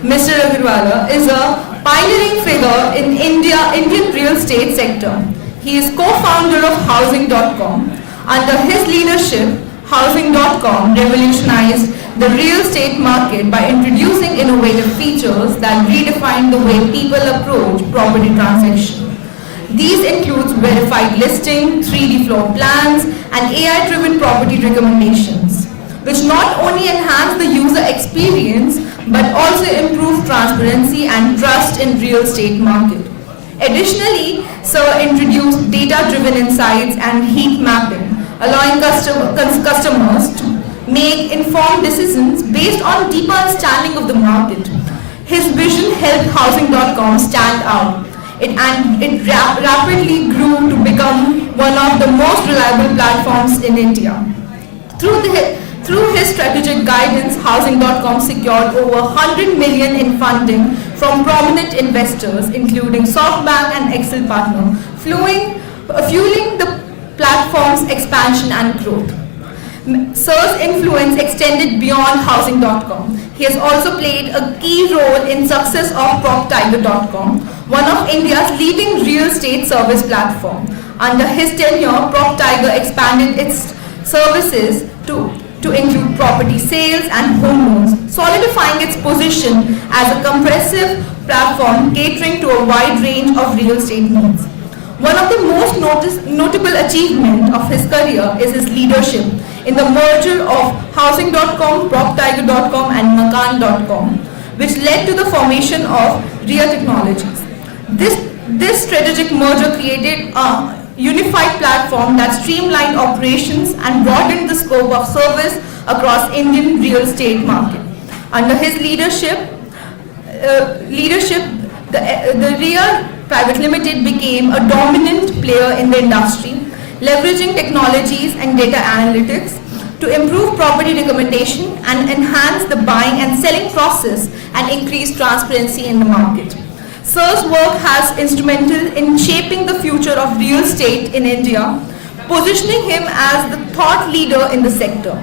Mr. Agarwala is a pioneering figure in Indian real estate sector. He is co-founder of Housing.com. Under his leadership, Housing.com revolutionized the real estate market by introducing innovative features that redefine the way people approach property transactions. These include verified listing, 3D floor plans, and AI-driven property recommendations, which not only enhance the user experience but also improve transparency and trust in real estate market. Additionally, Sir introduced data-driven insights and heat mapping, allowing customers to make informed decisions based on deeper understanding of the market. His vision helped Housing.com stand out. It rapidly grew to become one of the most reliable platforms in India. Through his strategic guidance, Housing.com secured over 100 million in funding from prominent investors, including SoftBank and Excel Partner, fueling the platform's expansion and growth. Sir's influence extended beyond Housing.com. He has also played a key role in success of PropTiger.com, one of India's leading real estate service platform. Under his tenure, PropTiger expanded its services to include property sales and home loans, solidifying its position as a comprehensive platform catering to a wide range of real estate needs. One of the most notable achievements of his career is his leadership in the merger of Housing.com, PropTiger.com and Makaan.com, which led to the formation of RIA Technologies. This strategic merger created a unified platform that streamlined operations and broadened the scope of service across Indian real estate market. Under his leadership, the RIA Private Limited became a dominant player in the industry, leveraging technologies and data analytics to improve property recommendation and enhance the buying and selling process and increase transparency in the market. Sir's work has instrumental in shaping the future of real estate in India, positioning him as the thought leader in the sector.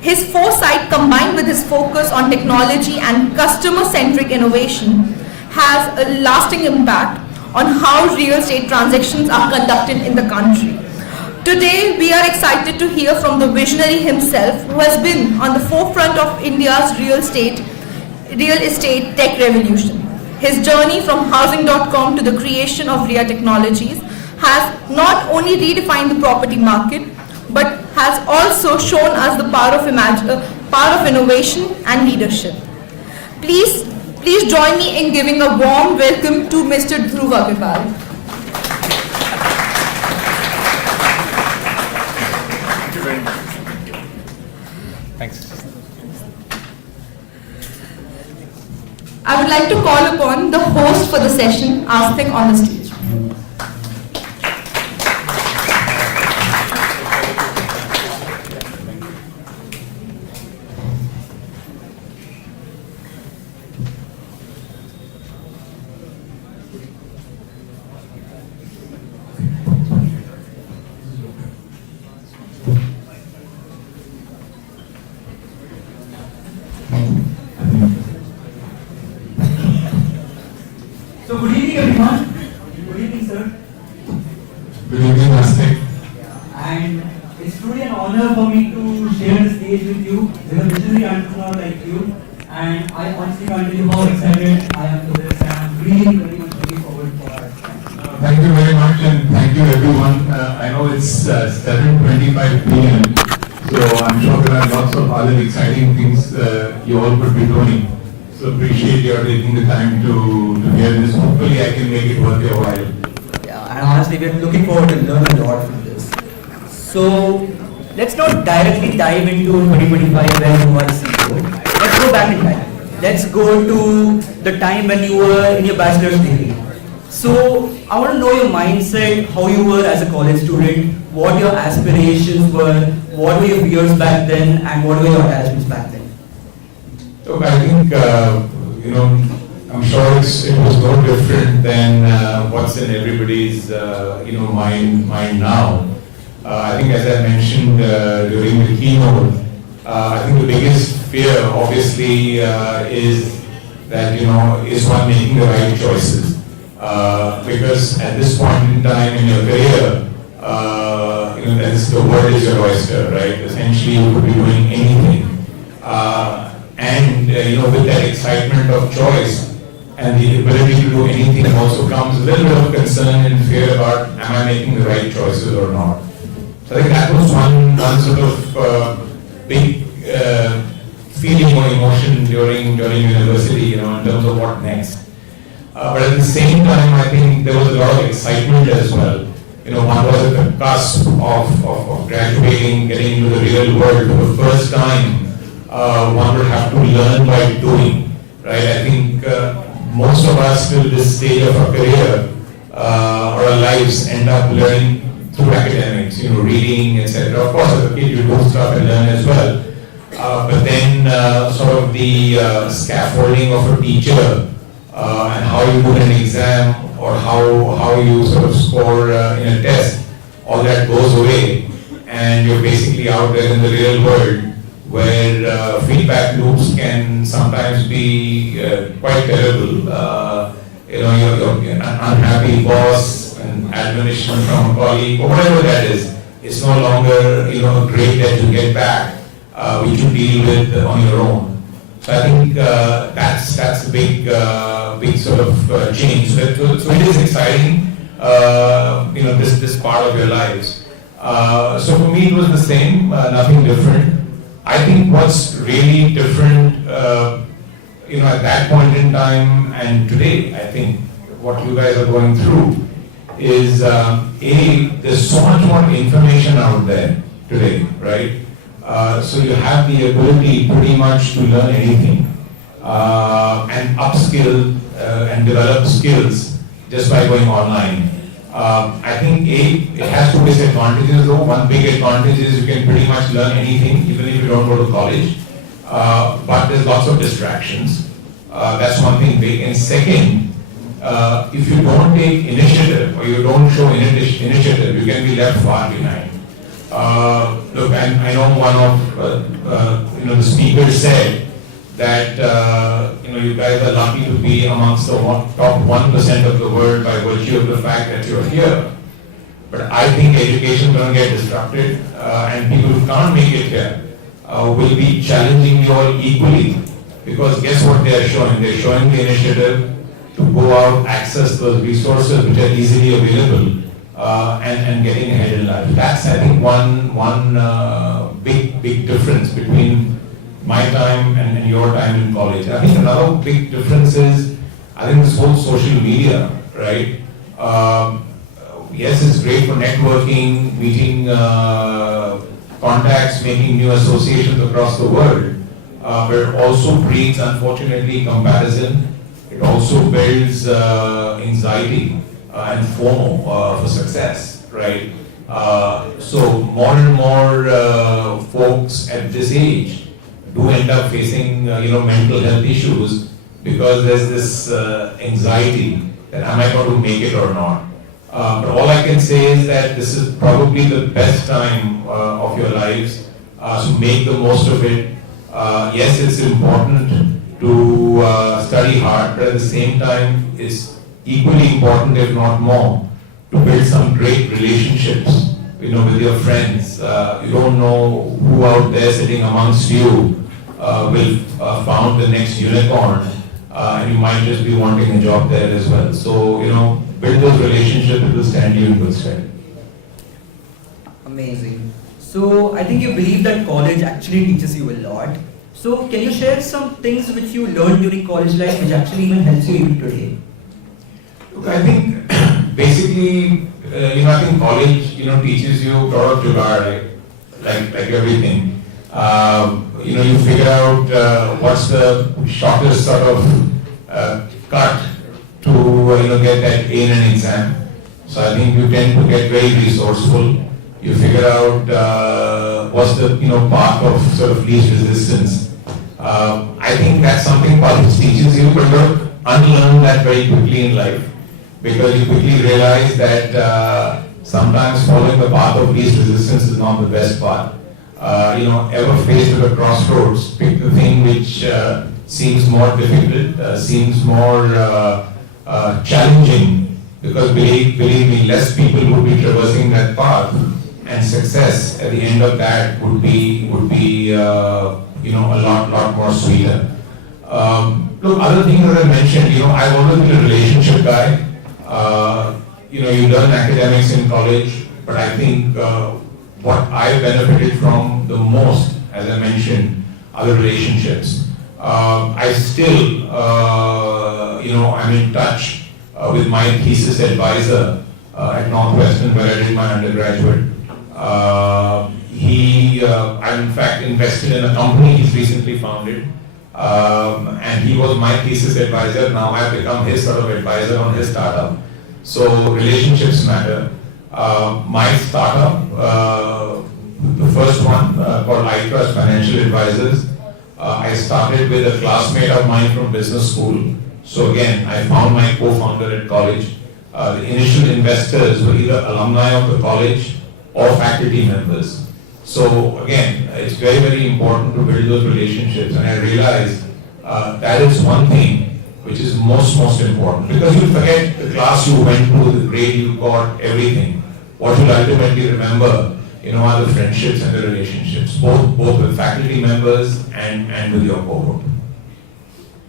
His foresight combined with his focus on technology and customer-centric innovation has a lasting impact on how real estate transactions are conducted in the country. Today, we are excited to hear from the visionary himself who has been on the forefront of India's real estate tech revolution. His journey from Housing.com to the creation of RIA Technologies has not only redefined the property market, but has also shown us the power of innovation and leadership. Please join me in giving a warm welcome to Mr. Dhruv Agarwal. Thank you very much. Thanks. I would like to call upon the host for the session, Astik, on the stage. So good evening everyone. engage with you with a visionary entrepreneur like you. And I honestly can't tell you how excited I am for this. And I'm really very much looking forward for it. Thank you very much, and thank you everyone. I know it's 7:25 p.m. So I'm sure there are lots of other exciting things you all could be doing. So appreciate your taking the time to hear this. Hopefully I can make it worth your while. Yeah, and honestly, we're looking forward to learning a lot from this. So let's not directly dive into 2025 where you are CEO. Let's go back in time. Let's go to the time when you were in your bachelor's degree. So I want to know your mindset, how you were as a college student, what your aspirations were, what were your fears back then, and what were your attachments back then. Look, I think, I'm sure it was no different than what's in everybody's, mind now. I think as I mentioned during the keynote, I think the biggest fear obviously is that, is one making the right choices. Because at this point in time in your career, the world is your oyster, right? Essentially you could be doing anything. With that excitement of choice and the ability to do anything also comes a little bit of concern and fear about, am I making the right choices or not? So I think that was one sort of big feeling or emotion during university, in terms of what next. But at the same time, I think there was a lot of excitement as well. One was at the cusp of graduating, getting into the real world for the first time. One would have to learn by doing, right? I think most of us till this stage of our career or our lives end up learning through academics, reading, etc. Of course, as a kid you do stuff and learn as well. But then sort of the scaffolding of a teacher and how you do an exam or how you sort of score in a test, all that goes away and you're basically out there in the real world where feedback loops can sometimes be quite terrible. You're an unhappy boss, an admonition from a colleague, or whatever that is. It's no longer a grade that you get back, which you deal with on your own. So I think that's a big sort of change. So it is exciting, this part of your lives. So for me it was the same, nothing different. I think what's really different, at that point in time and today, I think what you guys are going through is, there's so much more information out there today, right? So you have the ability pretty much to learn anything and upskill and develop skills just by going online. I think it has two disadvantages though. One big advantage is you can pretty much learn anything even if you don't go to college. But there's lots of distractions. That's one thing big. And second, if you don't take initiative or you don't show initiative, you can be left far behind. Look, I know one of the speakers said that you guys are lucky to be amongst the top 1% of the world by virtue of the fact that you're here. But I think education is going to get disrupted, and people who can't make it here will be challenging you all equally. Because guess what they are showing? They're showing the initiative to go out, access those resources which are easily available, and getting ahead in life. That's, I think, one big difference between my time and your time in college. I think another big difference is, I think this whole social media, right? Yes, it's great for networking, meeting contacts, making new associations across the world, but it also breeds, unfortunately, comparison. It also builds anxiety and FOMO for success, right? So more and more folks at this age do end up facing mental health issues because there's this anxiety that am I going to make it or not. But all I can say is that this is probably the best time of your lives, so make the most of it. Yes, it's important to study hard, but at the same time it's equally important, if not more, to build some great relationships with your friends. You don't know who out there sitting amongst you will found the next unicorn, and you might just be wanting a job there as well. So, build those relationships, it will stand you in good stead. Amazing. So I think you believe that college actually teaches you a lot. So can you share some things which you learned during college life which actually even helps you even today? Look, I think basically, I think college, teaches you a lot of jugaad, like everything. You figure out what's the shortest sort of cut to get that A in an exam. So I think you tend to get very resourceful. You figure out what's the path of sort of least resistance. I think that's something college teaches you, but you unlearn that very quickly in life, because you quickly realize that sometimes following the path of least resistance is not the best path. Ever faced with a crossroads, pick the thing which seems more difficult, seems more challenging, because believe me, less people would be traversing that path, and success at the end of that would be a lot more sweeter. Look, other things that I mentioned, I've always been a relationship guy. You learn academics in college, but I think what I benefited from the most, as I mentioned, are the relationships. I still, I'm in touch with my thesis advisor at Northwestern, where I did my undergraduate. I in fact invested in a company he's recently founded, and he was my thesis advisor. Now I've become his sort of advisor on his startup. So relationships matter. My startup, the first one called I Trust Financial Advisors, I started with a classmate of mine from business school. So again, I found my co-founder at college. The initial investors were either alumni of the college or faculty members. So again, it's very, very important to build those relationships, and I realized that is one thing which is most important, because you forget the class you went to, the grade you got, everything. What you'll ultimately remember, are the friendships and the relationships, both with faculty members and with your cohort.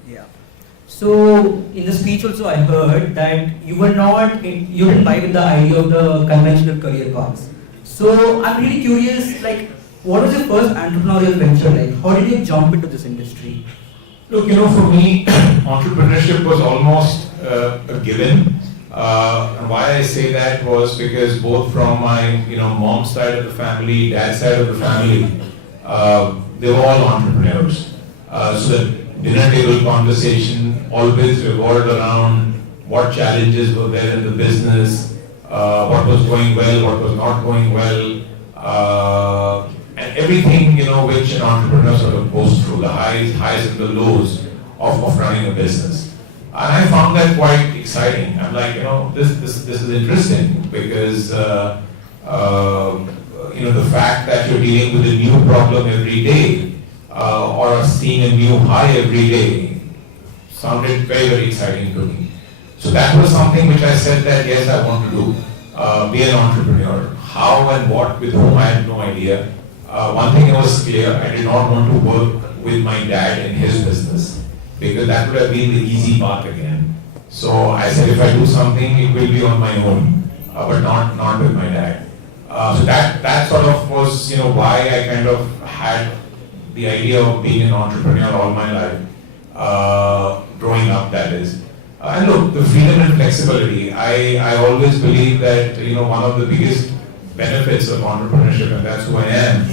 Yeah. So in the speech also I heard that you didn't buy with the idea of the conventional career paths. So I'm really curious, what was your first entrepreneurial venture like? How did you jump into this industry? Look, for me, entrepreneurship was almost a given. And why I say that was because both from my, mom's side of the family, dad's side of the family, they were all entrepreneurs. So the dinner table conversation always revolved around what challenges were there in the business, what was going well, what was not going well, and everything, which an entrepreneur sort of goes through, the highs and the lows of running a business. And I found that quite exciting. I'm like, this is interesting, because, the fact that you're dealing with a new problem every day, or seeing a new high every day, sounded very, very exciting to me. So that was something which I said that, yes, I want to do, be an entrepreneur. How and what, with whom, I had no idea. One thing was clear, I did not want to work with my dad in his business, because that would have been the easy path again. So I said, if I do something, it will be on my own, but not with my dad. So that sort of was, why I kind of had the idea of being an entrepreneur all my life, growing up, that is. And look, the freedom and flexibility, I always believe that, one of the biggest benefits of entrepreneurship, and that's who I am,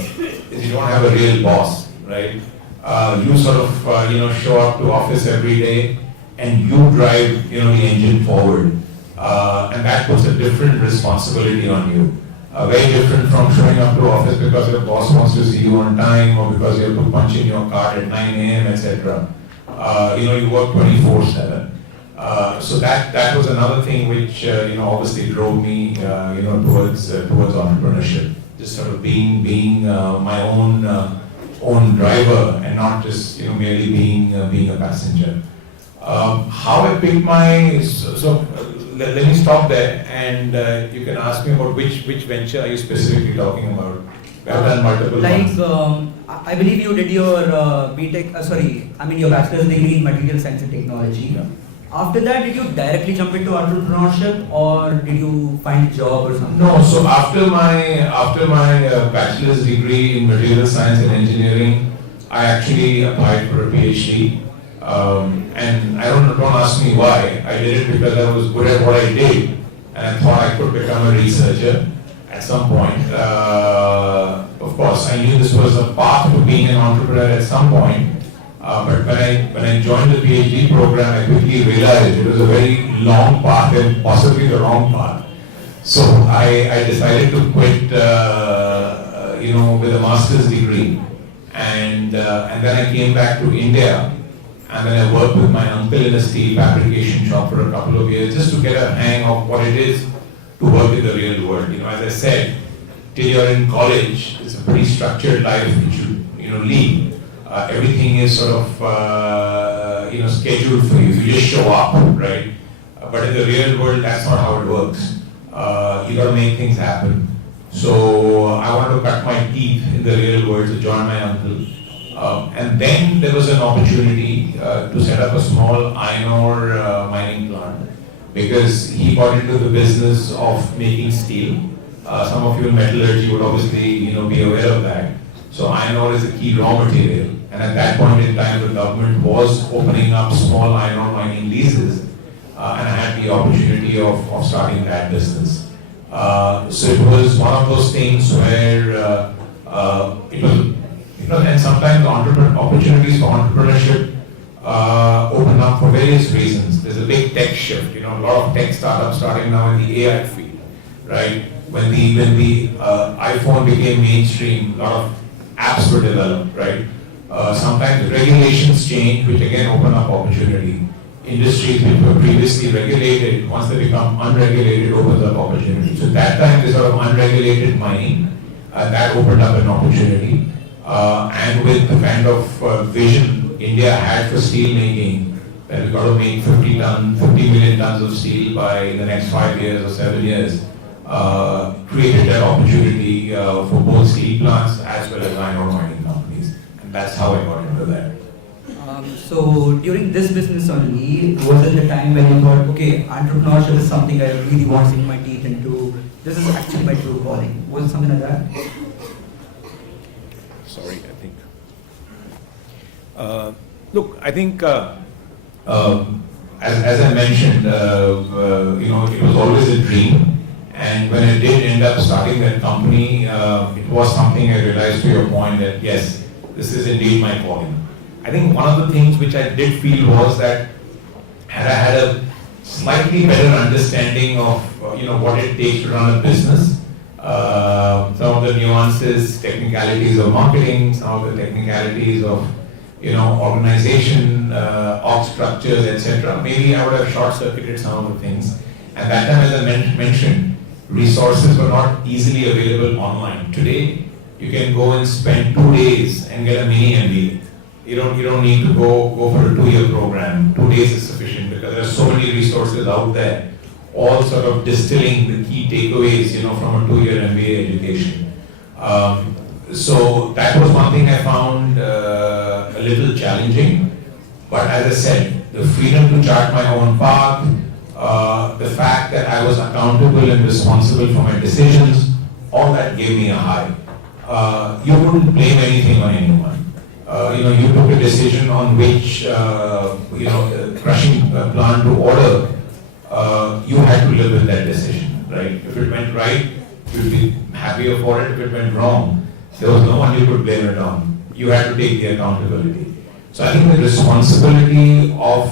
is you don't have a real boss, right? You sort of, show up to office every day, and you drive, the engine forward. And that puts a different responsibility on you. Very different from showing up to office because your boss wants to see you on time, or because you have to punch in your card at 9 a.m., etc. You work 24/7. So that was another thing which, obviously drove me, towards entrepreneurship. Just sort of being my own driver, and not just, merely being a passenger. How I picked my, so let me stop there, and you can ask me about which venture are you specifically talking about. We have done multiple Like, ones. I believe you did your your bachelor's degree in material science and technology. Yeah. After that, did you directly jump into entrepreneurship, or did you find a job or something? No, so after my bachelor's degree in material science and engineering, I actually applied for a PhD. And don't ask me why. I did it because I was good at what I did, and I thought I could become a researcher at some point. Of course, I knew this was a path to being an entrepreneur at some point. But when I joined the PhD program, I quickly realized it was a very long path and possibly the wrong path. So I decided to quit, with a master's degree, and then I came back to India, and then I worked with my uncle in a steel fabrication shop for a couple of years just to get a hang of what it is to work in the real world. As I said, till you're in college, it's a pretty structured life which you lead. Everything is sort of scheduled for you. You just show up, right? But in the real world, that's not how it works. You got to make things happen. So I wanted to cut my teeth in the real world to join my uncle. And then there was an opportunity to set up a small iron ore mining plant, because he got into the business of making steel. Some of you in metallurgy would obviously be aware of that. So iron ore is a key raw material, and at that point in time the government was opening up small iron ore mining leases, and I had the opportunity of starting that business. So it was one of those things where it was, and sometimes opportunities for entrepreneurship open up for various reasons. There's a big tech shift, a lot of tech startups starting now in the AI field, right? When the iPhone became mainstream, a lot of apps were developed, right? Sometimes regulations change, which again open up opportunity. Industries which were previously regulated, once they become unregulated, opens up opportunity. So at that time, this sort of unregulated mining, that opened up an opportunity. And with the kind of vision India had for steel making, that we've got to make 50 million tons of steel by the next 5 years or 7 years, created that opportunity for both steel plants as well as iron ore mining companies. And that's how I got into that. So during this business only, was it the time when you thought, okay, entrepreneurship is something I really want to sink my teeth into, this is actually my true calling? Was it something like that? Sorry, I think. Look, I think, as I mentioned, it was always a dream. And when I did end up starting that company, it was something I realized, to your point, that yes, this is indeed my calling. I think one of the things which I did feel was that had I had a slightly better understanding of what it takes to run a business, some of the nuances, technicalities of marketing, some of the technicalities of organization, org structures, etc. Maybe I would have short-circuited some of the things. And that time, as I mentioned, resources were not easily available online. Today, you can go and spend 2 days and get a mini MBA. You don't need to go for a 2-year program. 2 days is sufficient because there are so many resources out there, all sort of distilling the key takeaways, from a 2-year MBA education. So that was one thing I found a little challenging. But as I said, the freedom to chart my own path, the fact that I was accountable and responsible for my decisions, all that gave me a high. You wouldn't blame anything on anyone. You took a decision on which, crushing plant to order, you had to live with that decision, right? If it went right, you'd be happier for it. If it went wrong, there was no one you could blame it on. You had to take the accountability. So I think the responsibility of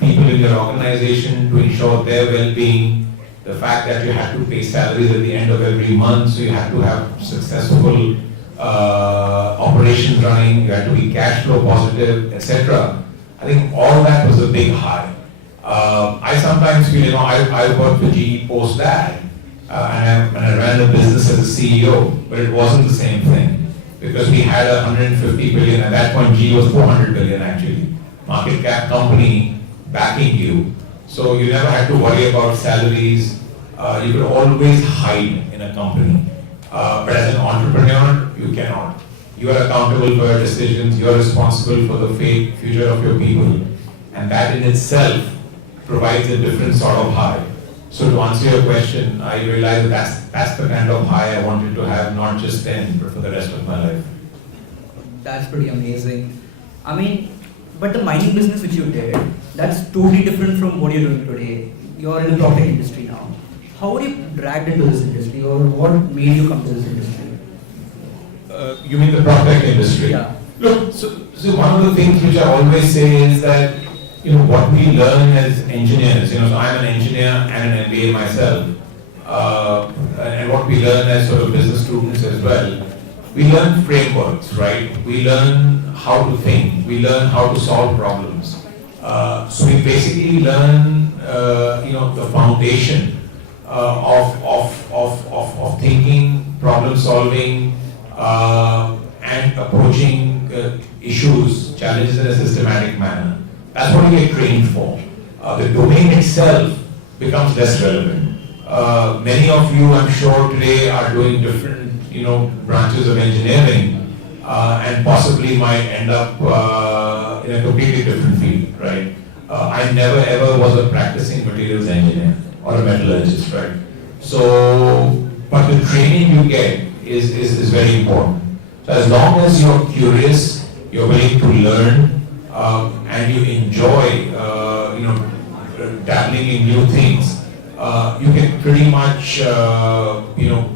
people in your organization to ensure their well-being, the fact that you have to pay salaries at the end of every month, so you have to have successful operations running, you have to be cash flow positive, etc. I think all that was a big high. I sometimes feel, I worked for GE post that, and I ran a business as a CEO, but it wasn't the same thing because we had 150 billion. At that point, GE was 400 billion actually, market cap company backing you. So you never had to worry about salaries. You could always hide in a company. But as an entrepreneur, you cannot. You are accountable for your decisions. You are responsible for the fate, future of your people. And that in itself provides a different sort of high. So to answer your question, I realized that's the kind of high I wanted to have, not just then, but for the rest of my life. That's pretty amazing. I mean, but the mining business which you did, that's totally different from what you're doing today. You're in the proptech industry now. How were you dragged into this industry, or what made you come to this industry? You mean the proptech industry? Yeah. Look, so one of the things which I always say is that, what we learn as engineers, so I'm an engineer and an MBA myself, and what we learn as sort of business students as well, we learn frameworks, right? We learn how to think, we learn how to solve problems. So we basically learn, the foundation of thinking, problem solving, and approaching issues, challenges in a systematic manner. That's what we get trained for. The domain itself becomes less relevant. Many of you, I'm sure, today are doing different, branches of engineering, and possibly might end up in a completely different field, right? I never ever was a practicing materials engineer or a metallurgist, right? So, but the training you get is very important. So as long as you're curious, you're willing to learn, and you enjoy, dabbling in new things, you can pretty much, go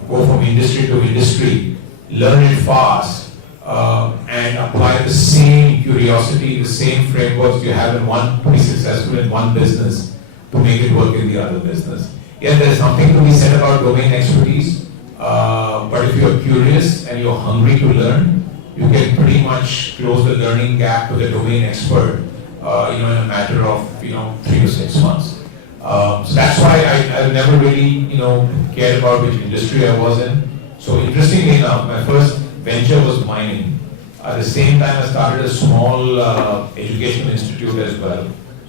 from industry to industry, learn it fast, and apply the same curiosity, the same frameworks you have in one, to be successful in one business, to make it work in the other business. Yes, there is something to be said about domain expertise, but if you're curious and you're hungry to learn, you can pretty much close the learning gap to the domain expert, in a matter of 3 to 6 months. So that's why I never really cared about which industry I was in. So interestingly enough, my first venture was mining. At the same time, I started a small educational institute as well,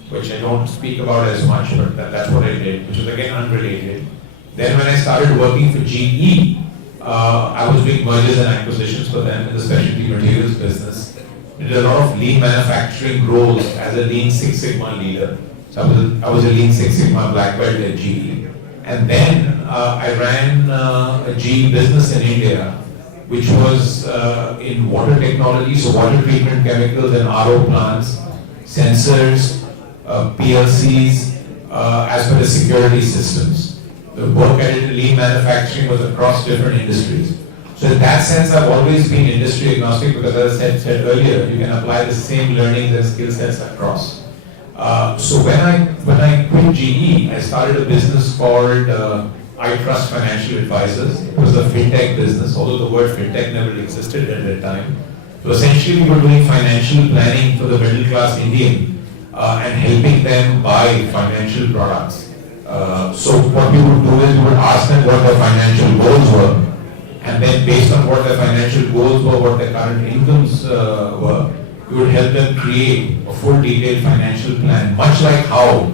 which I don't speak about as much, but that's what I did, which was again unrelated. Then when I started working for GE, I was doing mergers and acquisitions for them in the specialty materials business. Did a lot of lean manufacturing roles as a Lean Six Sigma leader. So I was a Lean Six Sigma black belt at GE. And then I ran a GE business in India, which was in water technology, so water treatment chemicals and RO plants, sensors, PLCs, as well as security systems. The work I did in lean manufacturing was across different industries. So in that sense, I've always been industry agnostic because, as I said earlier, you can apply the same learnings and skill sets across. So when I quit GE, I started a business called I Trust Financial Advisors. It was a fintech business, although the word fintech never existed at that time. So essentially, we were doing financial planning for the middle class Indian and helping them buy financial products. So what we would do is we would ask them what their financial goals were, and then based on what their financial goals were, what their current incomes were, we would help them create a full detailed financial plan, much like how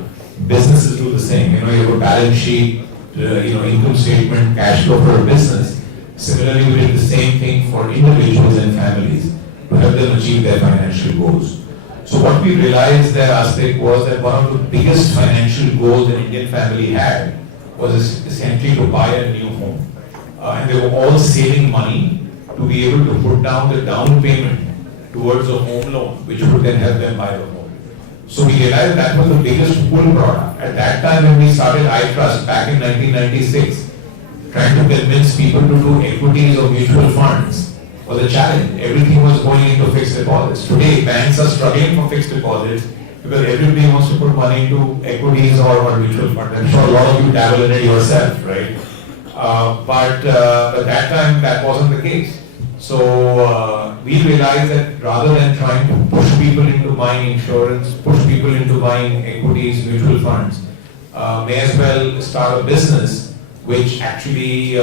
businesses do the same. You have a balance sheet, income statement, cash flow for a business. Similarly, we did the same thing for individuals and families to help them achieve their financial goals. So what we realized there, Astik, was that one of the biggest financial goals an Indian family had was essentially to buy a new home. And they were all saving money to be able to put down the down payment towards a home loan, which would then help them buy the home. So we realized that was the biggest pull product. At that time when we started iTrust back in 1996, trying to convince people to do equities or mutual funds was a challenge. Everything was going into fixed deposits. Today, banks are struggling for fixed deposits because everybody wants to put money into equities or mutual funds. I'm sure a lot of you dabble in it yourself, right? But at that time, that wasn't the case. So we realized that rather than trying to push people into buying insurance, push people into buying equities, mutual funds, may as well start a business which actually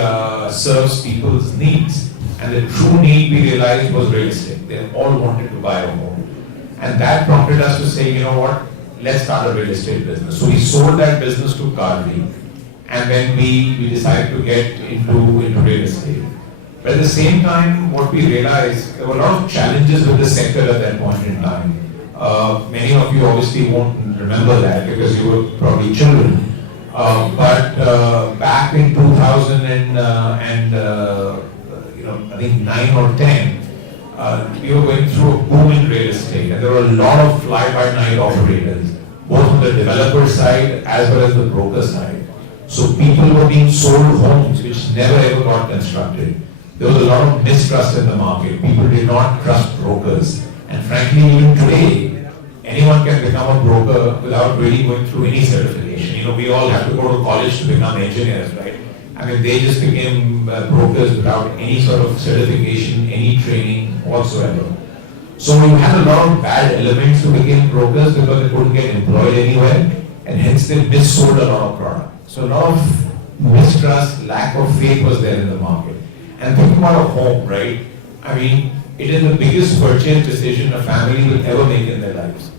serves people's needs. And the true need we realized was real estate. They all wanted to buy a home. And that prompted us to say, you know what, let's start a real estate business. So we sold that business to Carly, and then we decided to get into real estate. But at the same time, what we realized, there were a lot of challenges with the sector at that point in time. Many of you obviously won't remember that because you were probably children. But back in 2000 I think 9 or 10, we were going through a boom in real estate, and there were a lot of fly-by-night operators, both on the developer side as well as the broker side. So people were being sold homes which never ever got constructed. There was a lot of mistrust in the market. People did not trust brokers. And frankly, even today, anyone can become a broker without really going through any certification. You know, we all have to go to college to become engineers, right? I mean, they just became brokers without any sort of certification, any training whatsoever. So you had a lot of bad elements who became brokers because they couldn't get employed anywhere, and hence they missold a lot of product. So a lot of mistrust, lack of faith was there in the market. And think about a home, right? I mean, it is the biggest purchase decision a family will ever make in their lives.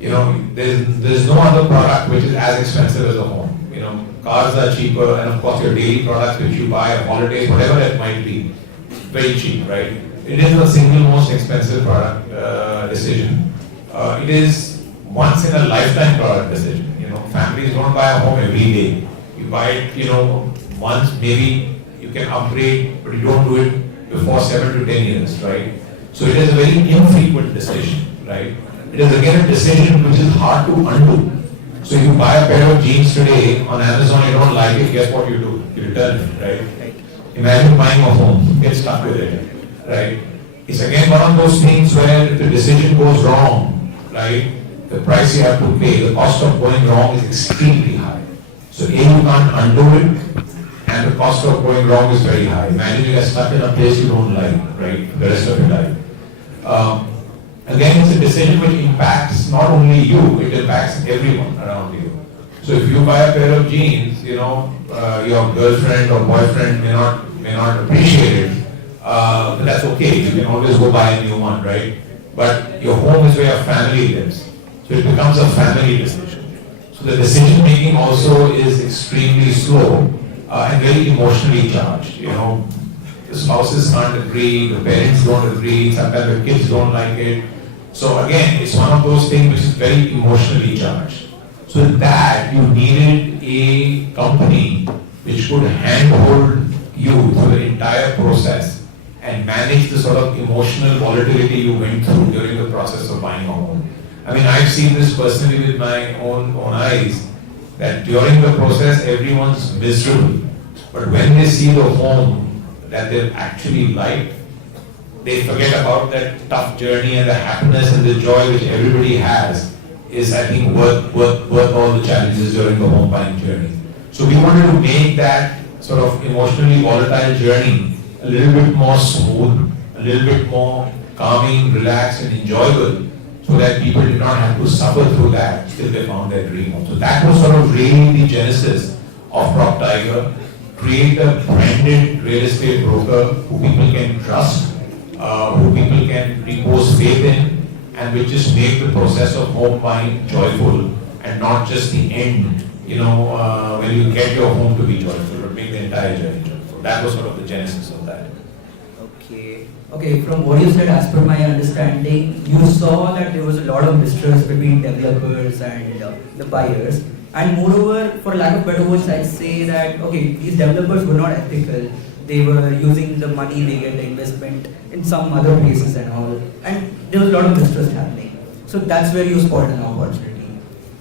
You know, there's no other product which is as expensive as a home. You know, cars are cheaper, and of course your daily products which you buy, holidays, whatever it might be, very cheap, right? It is the single most expensive product decision. It is once in a lifetime product decision. You know, families don't buy a home every day. You buy it, you know, once, maybe you can upgrade, but you don't do it before 7 to 10 years, right? So it is a very infrequent decision, right? It is again a decision which is hard to undo. So if you buy a pair of jeans today on Amazon, you don't like it, guess what you do? You return it, right? Imagine buying a home, get stuck with it, right? It's again one of those things where if the decision goes wrong, right, the price you have to pay, the cost of going wrong is extremely high. So A, you can't undo it, and the cost of going wrong is very high. Imagine you get stuck in a place you don't like, right, the rest of your life. Again, it's a decision which impacts not only you, it impacts everyone around you. So if you buy a pair of jeans, you know, your girlfriend or boyfriend may not appreciate it, but that's okay. You can always go buy a new one, right? But your home is where your family lives. So it becomes a family decision. So the decision making also is extremely slow and very emotionally charged. You know, the spouses can't agree, the parents don't agree, sometimes the kids don't like it. So again, it's one of those things which is very emotionally charged. So with that, you needed a company which could handhold you through the entire process and manage the sort of emotional volatility you went through during the process of buying a home. I mean, I've seen this personally with my own eyes, that during the process, everyone's miserable. But when they see the home that they've actually liked, they forget about that tough journey, and the happiness and the joy which everybody has is, I think, worth all the challenges during the home buying journey. So we wanted to make that sort of emotionally volatile journey a little bit more smooth, a little bit more calming, relaxed and enjoyable, so that people did not have to suffer through that till they found their dream home. So that was sort of really the genesis of Prop Tiger. Create a branded real estate broker who people can trust, who people can repose faith in, and which just make the process of home buying joyful and not just the end, you know, when you get your home to be joyful, but make the entire journey joyful. That was sort of the genesis of that. Okay, from what you said, as per my understanding, you saw that there was a lot of mistrust between developers and the buyers. And moreover, for lack of better words, I'd say that, okay, these developers were not ethical. They were using the money they get, the investment, in some other places and all. And there was a lot of mistrust happening. So that's where you spot an opportunity.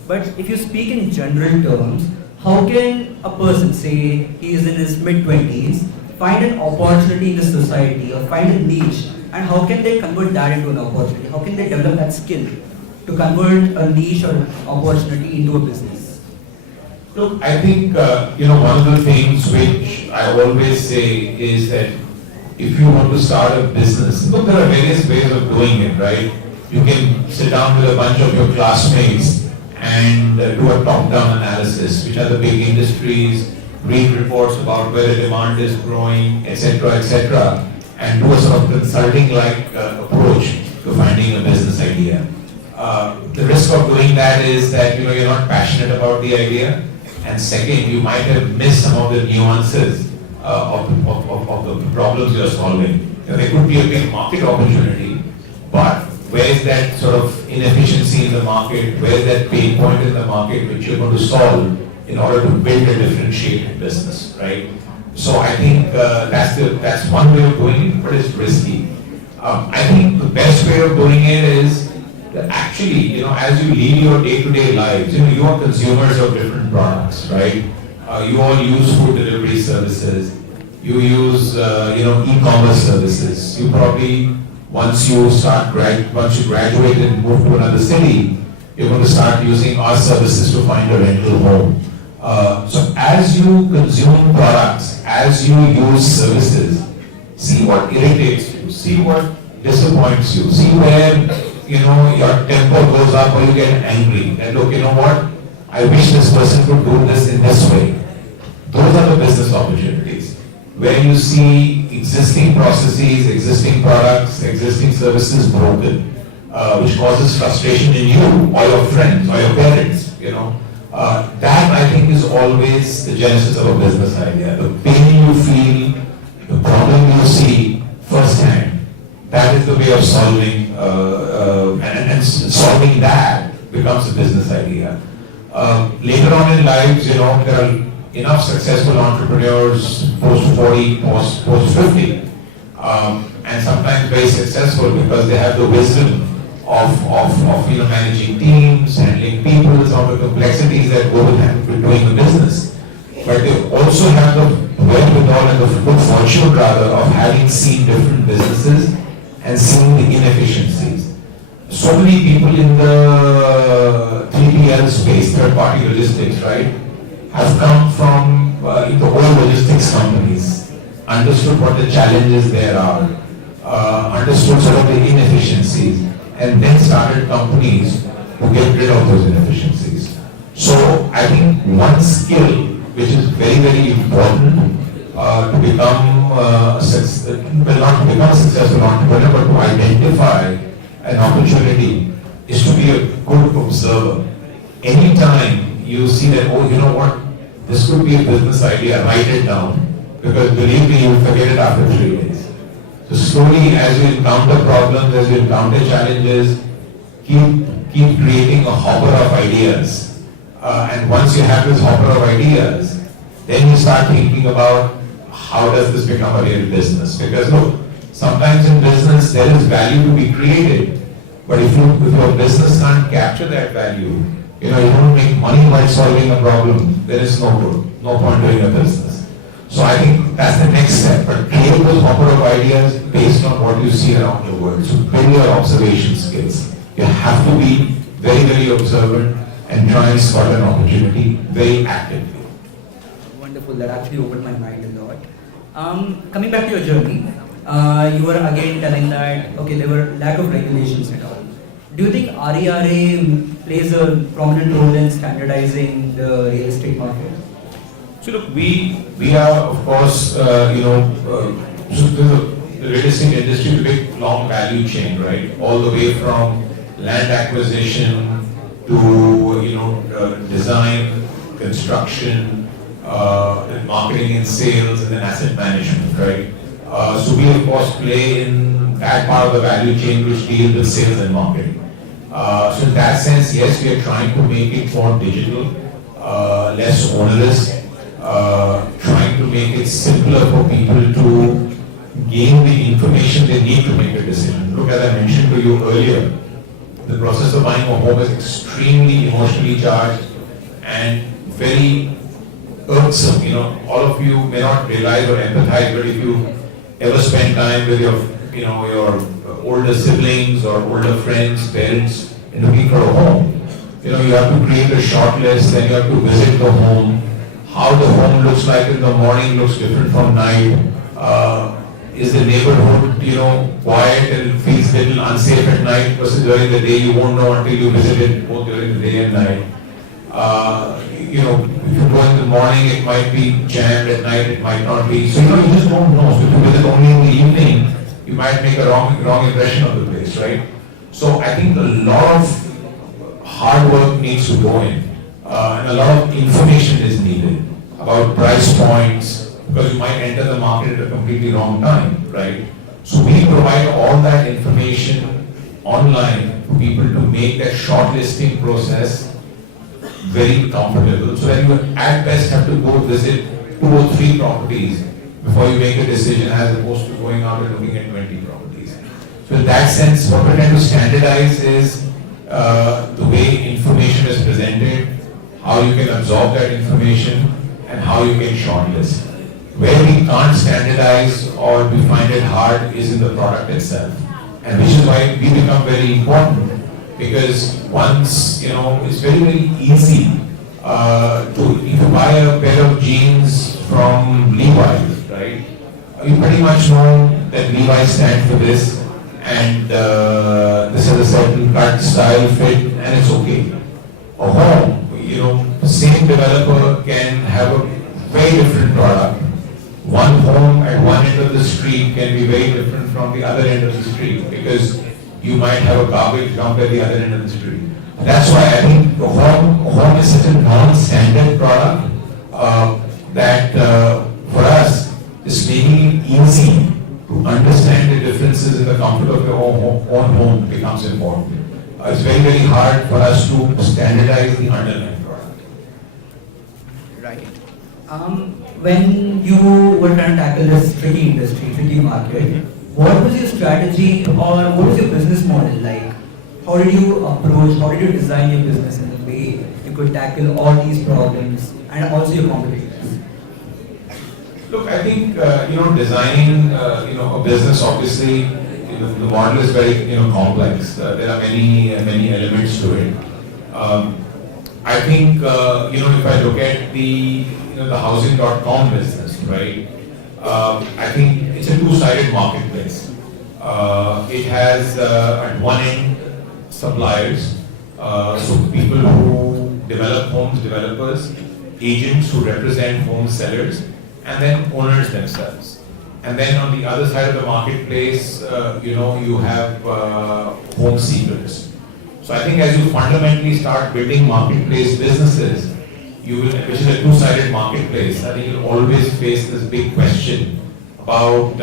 But if you speak in general terms, how can a person, say he is in his mid-20s, find an opportunity in the society or find a niche, and how can they convert that into an opportunity? How can they develop that skill to convert a niche or an opportunity into a business? Look, I think, you know, one of the things which I always say is that if you want to start a business, look, there are various ways of doing it, right? You can sit down with a bunch of your classmates and do a top-down analysis, which are the big industries, read reports about where the demand is growing, etc., and do a sort of consulting-like approach to finding a business idea. The risk of doing that is that you're not passionate about the idea, and second, you might have missed some of the nuances of the problems you're solving. There could be a big market opportunity, but where is that sort of inefficiency in the market? Where is that pain point in the market which you're going to solve in order to build a differentiated business, right? So I think that's one way of doing it, but it's risky. I think the best way of doing it is that actually, as you lead your day-to-day lives, you are consumers of different products, right? You all use food delivery services. You use, e-commerce services. You probably, once you graduate and move to another city, you're going to start using our services to find a rental home. So as you consume products, as you use services, see what irritates you, see what disappoints you, see where, your temper goes up or you get angry. And look, you know what? I wish this person could do this in this way. Those are the business opportunities. Where you see existing processes, existing products, existing services broken, which causes frustration in you or your friends or your parents, that I think is always the genesis of a business idea. The pain you feel, the problem you see firsthand, that is the way of solving, and solving that becomes a business idea. Later on in lives, there are enough successful entrepreneurs post 40, post 50, and sometimes very successful because they have the wisdom of managing teams, handling people, some of the complexities that go with doing a business. But they also have the wherewithal and the good fortune rather of having seen different businesses and seeing the inefficiencies. So many people in the 3PL space, third-party logistics, right, have come from the old logistics companies, understood what the challenges there are, understood sort of the inefficiencies, and then started companies to get rid of those inefficiencies. So I think one skill which is very, very important to become not to become a successful entrepreneur, but to identify an opportunity is to be a good observer. Anytime you see that, oh, you know what, this could be a business idea, write it down, because believe me, you'll forget it after 3 days. So slowly, as you encounter problems, as you encounter challenges, keep creating a hopper of ideas. And once you have this hopper of ideas, then you start thinking about how does this become a real business? Because look, sometimes in business there is value to be created, but if your business can't capture that value, you don't make money by solving a problem, there is no point doing a business. So I think that's the next step, but create those hopper of ideas based on what you see around the world. So build your observation skills. You have to be very, very observant and try and spot an opportunity very actively. Wonderful, that actually opened my mind a lot. Coming back to your journey, you were again telling that, okay, there were lack of regulations and all. Do you think RERA plays a prominent role in standardizing the real estate market? So look, we are of course, so the real estate industry is a big long value chain, right? All the way from land acquisition to design, construction, marketing and sales, and then asset management, right? So we of course play in that part of the value chain which deals with sales and marketing. So in that sense, yes, we are trying to make it more digital, less onerous, trying to make it simpler for people to gain the information they need to make a decision. Look, as I mentioned to you earlier, the process of buying a home is extremely emotionally charged and very irksome. All of you may not realize or empathize, but if you ever spend time with your older siblings or older friends, parents, in looking for a home, you have to create a short list, then you have to visit the home. How the home looks like in the morning looks different from night. Is the neighborhood, quiet and feels a little unsafe at night versus during the day? You won't know until you visit it both during the day and night. If you go in the morning, it might be jammed, at night it might not be. So you just don't know. So if you visit only in the evening, you might make a wrong impression of the place, right? So I think a lot of hard work needs to go in, and a lot of information is needed about price points, because you might enter the market at a completely wrong time, right? So we provide all that information online for people to make that shortlisting process very comfortable, so that you at best have to go visit 2 or 3 properties before you make a decision, as opposed to going out and looking at 20 properties. So in that sense, what we're trying to standardize is the way information is presented, how you can absorb that information, and how you can shortlist. Where we can't standardize or we find it hard is in the product itself, and which is why we become very important, because once, it's very, very easy if you buy a pair of jeans from Levi's, right? You pretty much know that Levi's stand for this, and this is a certain cut, style, fit, and it's okay. A home, the same developer can have a very different product. One home at one end of the street can be very different from the other end of the street, because you might have a garbage dump at the other end of the street. That's why I think a home is such a non-standard product that for us, it's making it easy to understand the differences in the comfort of your own home becomes important. It's very, very hard for us to standardize the underlying product. Right. When you were trying to tackle this tricky industry, tricky market, what was your strategy or what was your business model like? How did you approach, how did you design your business in a way you could tackle all these problems and also your competitors? Look, I think, designing, a business, obviously, the model is very, complex. There are many elements to it. I think, if I look at the housing.com business, right, I think it's a two-sided marketplace. It has, at one end, suppliers, so people who develop homes, developers, agents who represent home sellers, and then owners themselves. And then on the other side of the marketplace, you have home seekers. So I think as you fundamentally start building marketplace businesses, which is a two-sided marketplace, I think you'll always face this big question about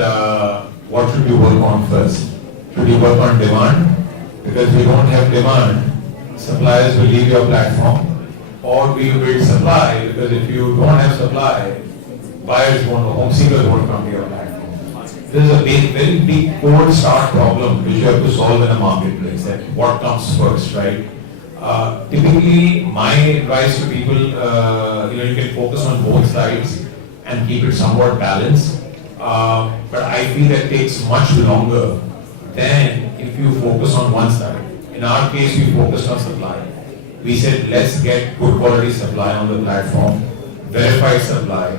what should you work on first. Should you work on demand? Because if you don't have demand, suppliers will leave your platform. Or will you build supply? Because if you don't have supply, buyers won't, home seekers won't come to your platform. This is a very big cold start problem which you have to solve in a marketplace. That what comes first, right? Typically, my advice to people, you can focus on both sides and keep it somewhat balanced. But I feel that takes much longer than if you focus on one side. In our case, we focused on supply. We said, let's get good quality supply on the platform, verified supply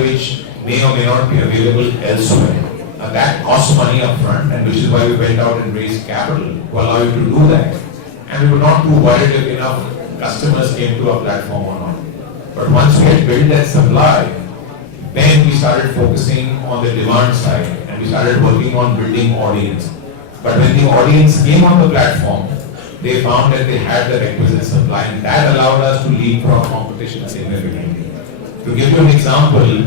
which may or may not be available elsewhere. That costs money upfront, and which is why we went out and raised capital to allow you to do that. And we were not too worried if enough customers came to our platform or not. But once we had built that supply, then we started focusing on the demand side, and we started working on building audience. But when the audience came on the platform, they found that they had the requisite supply, and that allowed us to leapfrog competition significantly. To give you an example,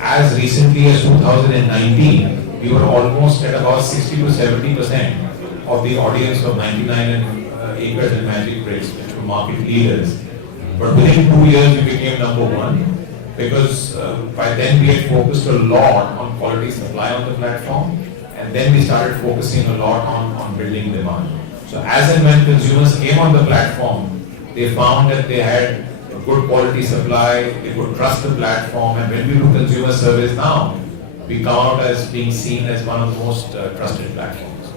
as recently as 2019, we were almost at about 60 to 70% of the audience of 99 Acres and Magic Bricks, which were market leaders. But within 2 years, we became number one, because by then we had focused a lot on quality supply on the platform, and then we started focusing a lot on building demand. So as and when consumers came on the platform, they found that they had a good quality supply, they could trust the platform, and when we do consumer service now, we come out as being seen as one of the most trusted platforms.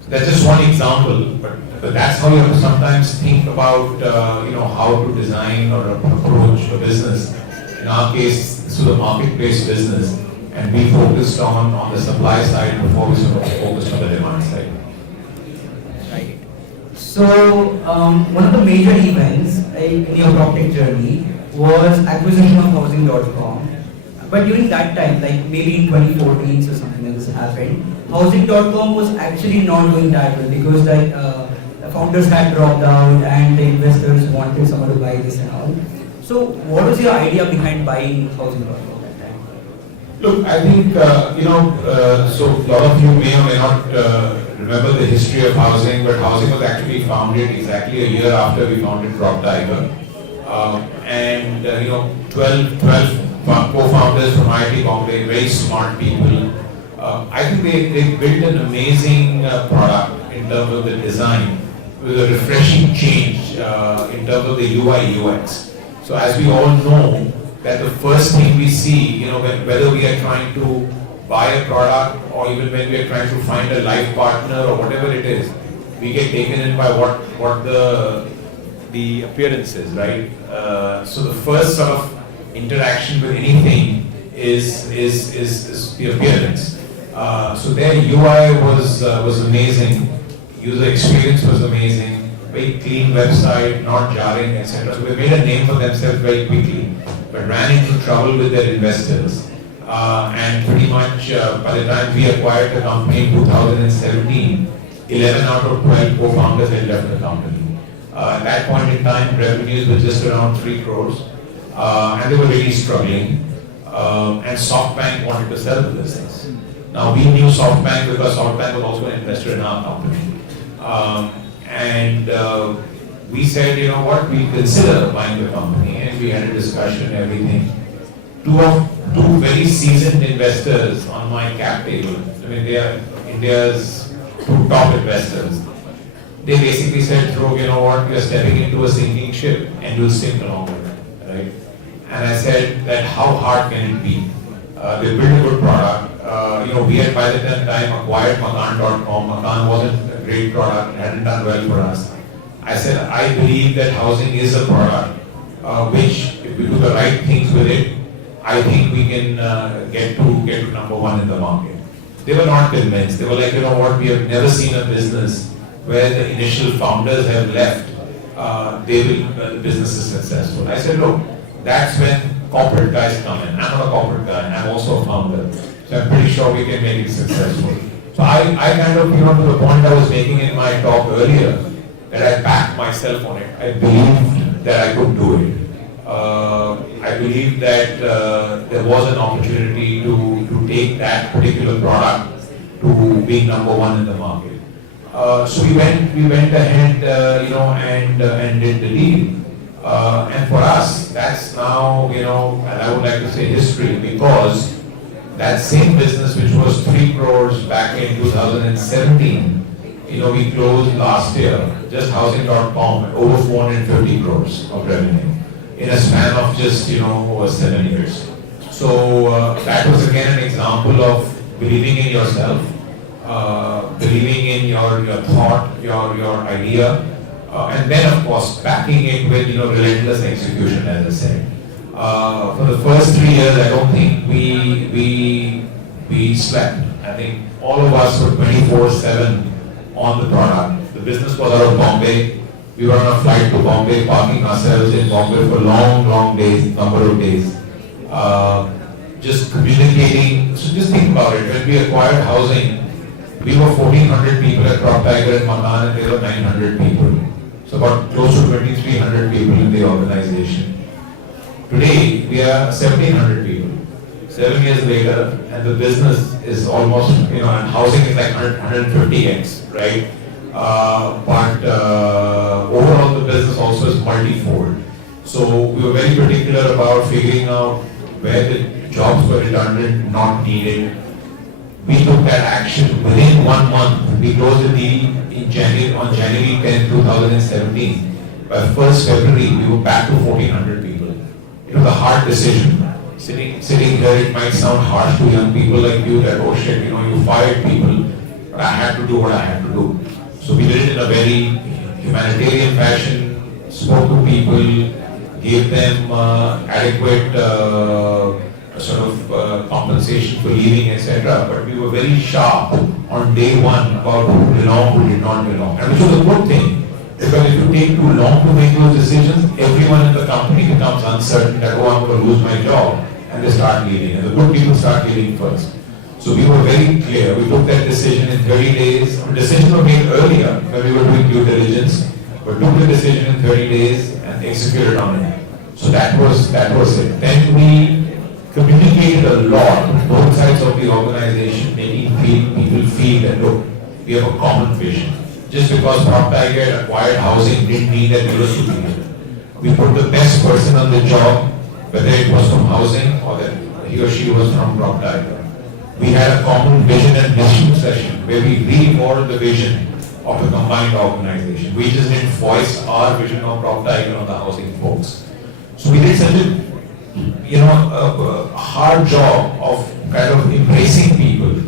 So that's just one example, but that's how you have to sometimes think about how to design or approach a business. In our case, this was a marketplace business, and we focused on the supply side before we sort of focused on the demand side. Right. So, one of the major events in your PropTech journey was acquisition of Housing.com. But during that time, like maybe in 2014 or something like this happened, Housing.com was actually not doing that well, because like founders had dropped out and the investors wanted someone to buy this and all. So what was your idea behind buying Housing.com at that time? Look, I think, so a lot of you may or may not remember the history of Housing, but Housing was actually founded exactly a year after we founded Crop Tiger. 12 co-founders from IIT Bombay, very smart people. I think they built an amazing product in terms of the design, with a refreshing change in terms of the UI UX. So as we all know, that the first thing we see, whether we are trying to buy a product or even when we are trying to find a life partner or whatever it is, we get taken in by what the appearance is, right? So the first sort of interaction with anything is the appearance. So their UI was amazing, user experience was amazing, very clean website, not jarring, etc. So they made a name for themselves very quickly, but ran into trouble with their investors. And pretty much by the time we acquired the company in 2017, 11 out of 12 co-founders had left the company. At that point in time, revenues were just around 3 crores, and they were really struggling. And SoftBank wanted to sell the business. Now we knew SoftBank because SoftBank was also an investor in our company. We said, you know what, we consider buying the company, and we had a discussion and everything. Two very seasoned investors on my cap table. I mean, they are India's 2 top investors. They basically said, Dhruv, you know what, we are stepping into a sinking ship and we'll sink along with it, right? And I said that how hard can it be? They built a good product. We had by that time acquired Makaan.com. Makaan wasn't a great product, hadn't done well for us. I said, I believe that housing is a product which, if we do the right things with it, I think we can get to number 1 in the market. They were not convinced. They were like, you know what, we have never seen a business where the initial founders have left, the business is successful. I said, look, that's when corporate guys come in. I'm not a corporate guy, I'm also a founder. So I'm pretty sure we can make it successful. So I kind of, to the point I was making in my talk earlier, that I backed myself on it. I believed that I could do it. I believe that there was an opportunity to take that particular product to being number 1 in the market. So we went ahead, and did the deal. And for us, that's now, and I would like to say history, because that same business, which was 3 crores back in 2017, we closed last year, just Housing.com, at over 450 crores of revenue in a span of just, over 7 years. So that was again an example of believing in yourself, believing in your thought, your idea, and then of course backing it with relentless execution, as I said. For the first 3 years, I don't think we slept. I think all of us were 24/7 on the product. The business was out of Bombay. We were on a flight to Bombay, parking ourselves in Bombay for long days, number of days. Just communicating. So just think about it. When we acquired Housing, we were 1,400 people at Crop Tiger and Makaan, and there were 900 people. So about close to 2,300 people in the organization. Today, we are 1,700 people. 7 years later, and the business is almost, and Housing is like 150x, right? But overall, the business also is multi-fold. So we were very particular about figuring out where the jobs were redundant, not needed. We took that action within 1 month. We closed the deal on January 10, 2017. By 1st February, we were back to 1,400 people. It was a hard decision. Sitting here, it might sound harsh to young people like you that, oh shit, you fired people, but I had to do what I had to do. So we did it in a very humanitarian fashion, spoke to people, gave them adequate compensation for leaving, etc. But we were very sharp on day 1 about who belonged, who did not belong. And which was a good thing. Because if you take too long to make those decisions, everyone in the company becomes uncertain that, oh, I'm going to lose my job, and they start leaving. And the good people start leaving first. So we were very clear. We took that decision in 30 days. The decision was made earlier when we were doing due diligence, but took the decision in 30 days and executed on it. So that was it. Then we communicated a lot with both sides of the organization, making people feel that, look, we have a common vision. Just because PropTiger acquired housing didn't mean that we were superior. We put the best person on the job, whether it was from housing or that he or she was from PropTiger. We had a common vision and mission session where we re-evolved the vision of a combined organization. We just didn't voice our vision of PropTiger on the housing folks. So we did such a hard job of kind of embracing people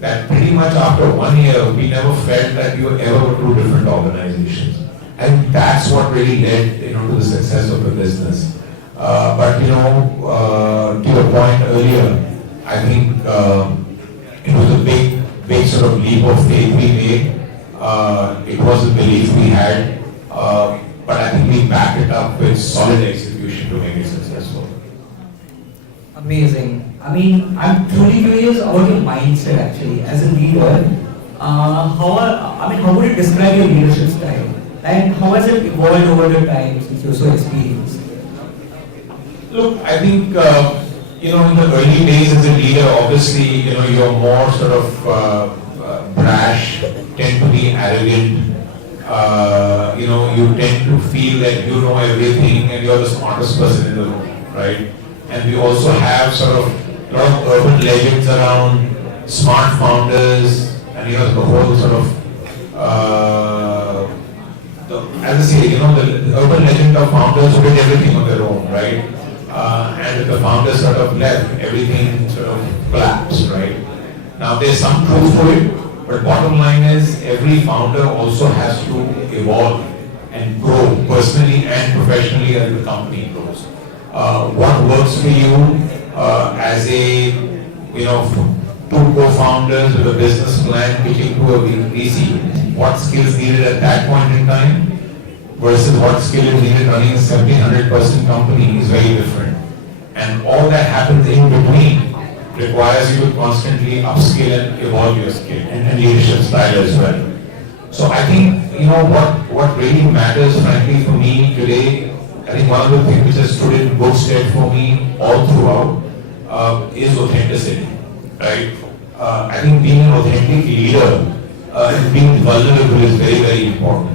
that pretty much after 1 year we never felt that we were ever two different organizations. And that's what really led to the success of the business. But to your point earlier, I think it was a big sort of leap of faith we made. It was a belief we had, but I think we backed it up with solid execution to make it successful. Amazing. I mean, I'm truly curious about your mindset actually as a leader. How would you describe your leadership style? And how has it evolved over the time since you're so experienced? Look, I think in the early days as a leader, obviously you're more sort of brash, tend to be arrogant. You tend to feel that you know everything and you're the smartest person in the room, right? And we also have sort of a lot of urban legends around smart founders and the whole sort of as I say, the urban legend of founders who did everything on their own, right? And if the founders sort of left, everything sort of collapsed, right? Now there's some truth to it, but bottom line is every founder also has to evolve and grow personally and professionally as the company grows. What works for you as a two co-founders with a business plan pitching to a VC, what skills needed at that point in time versus what skill is needed running a 1700-person company is very different. And all that happens in between requires you to constantly upskill and evolve your skill and leadership style as well. So I think, what really matters frankly for me today, I think one of the things which has stood in good stead for me all throughout is authenticity, right? I think being an authentic leader and being vulnerable is very, very important.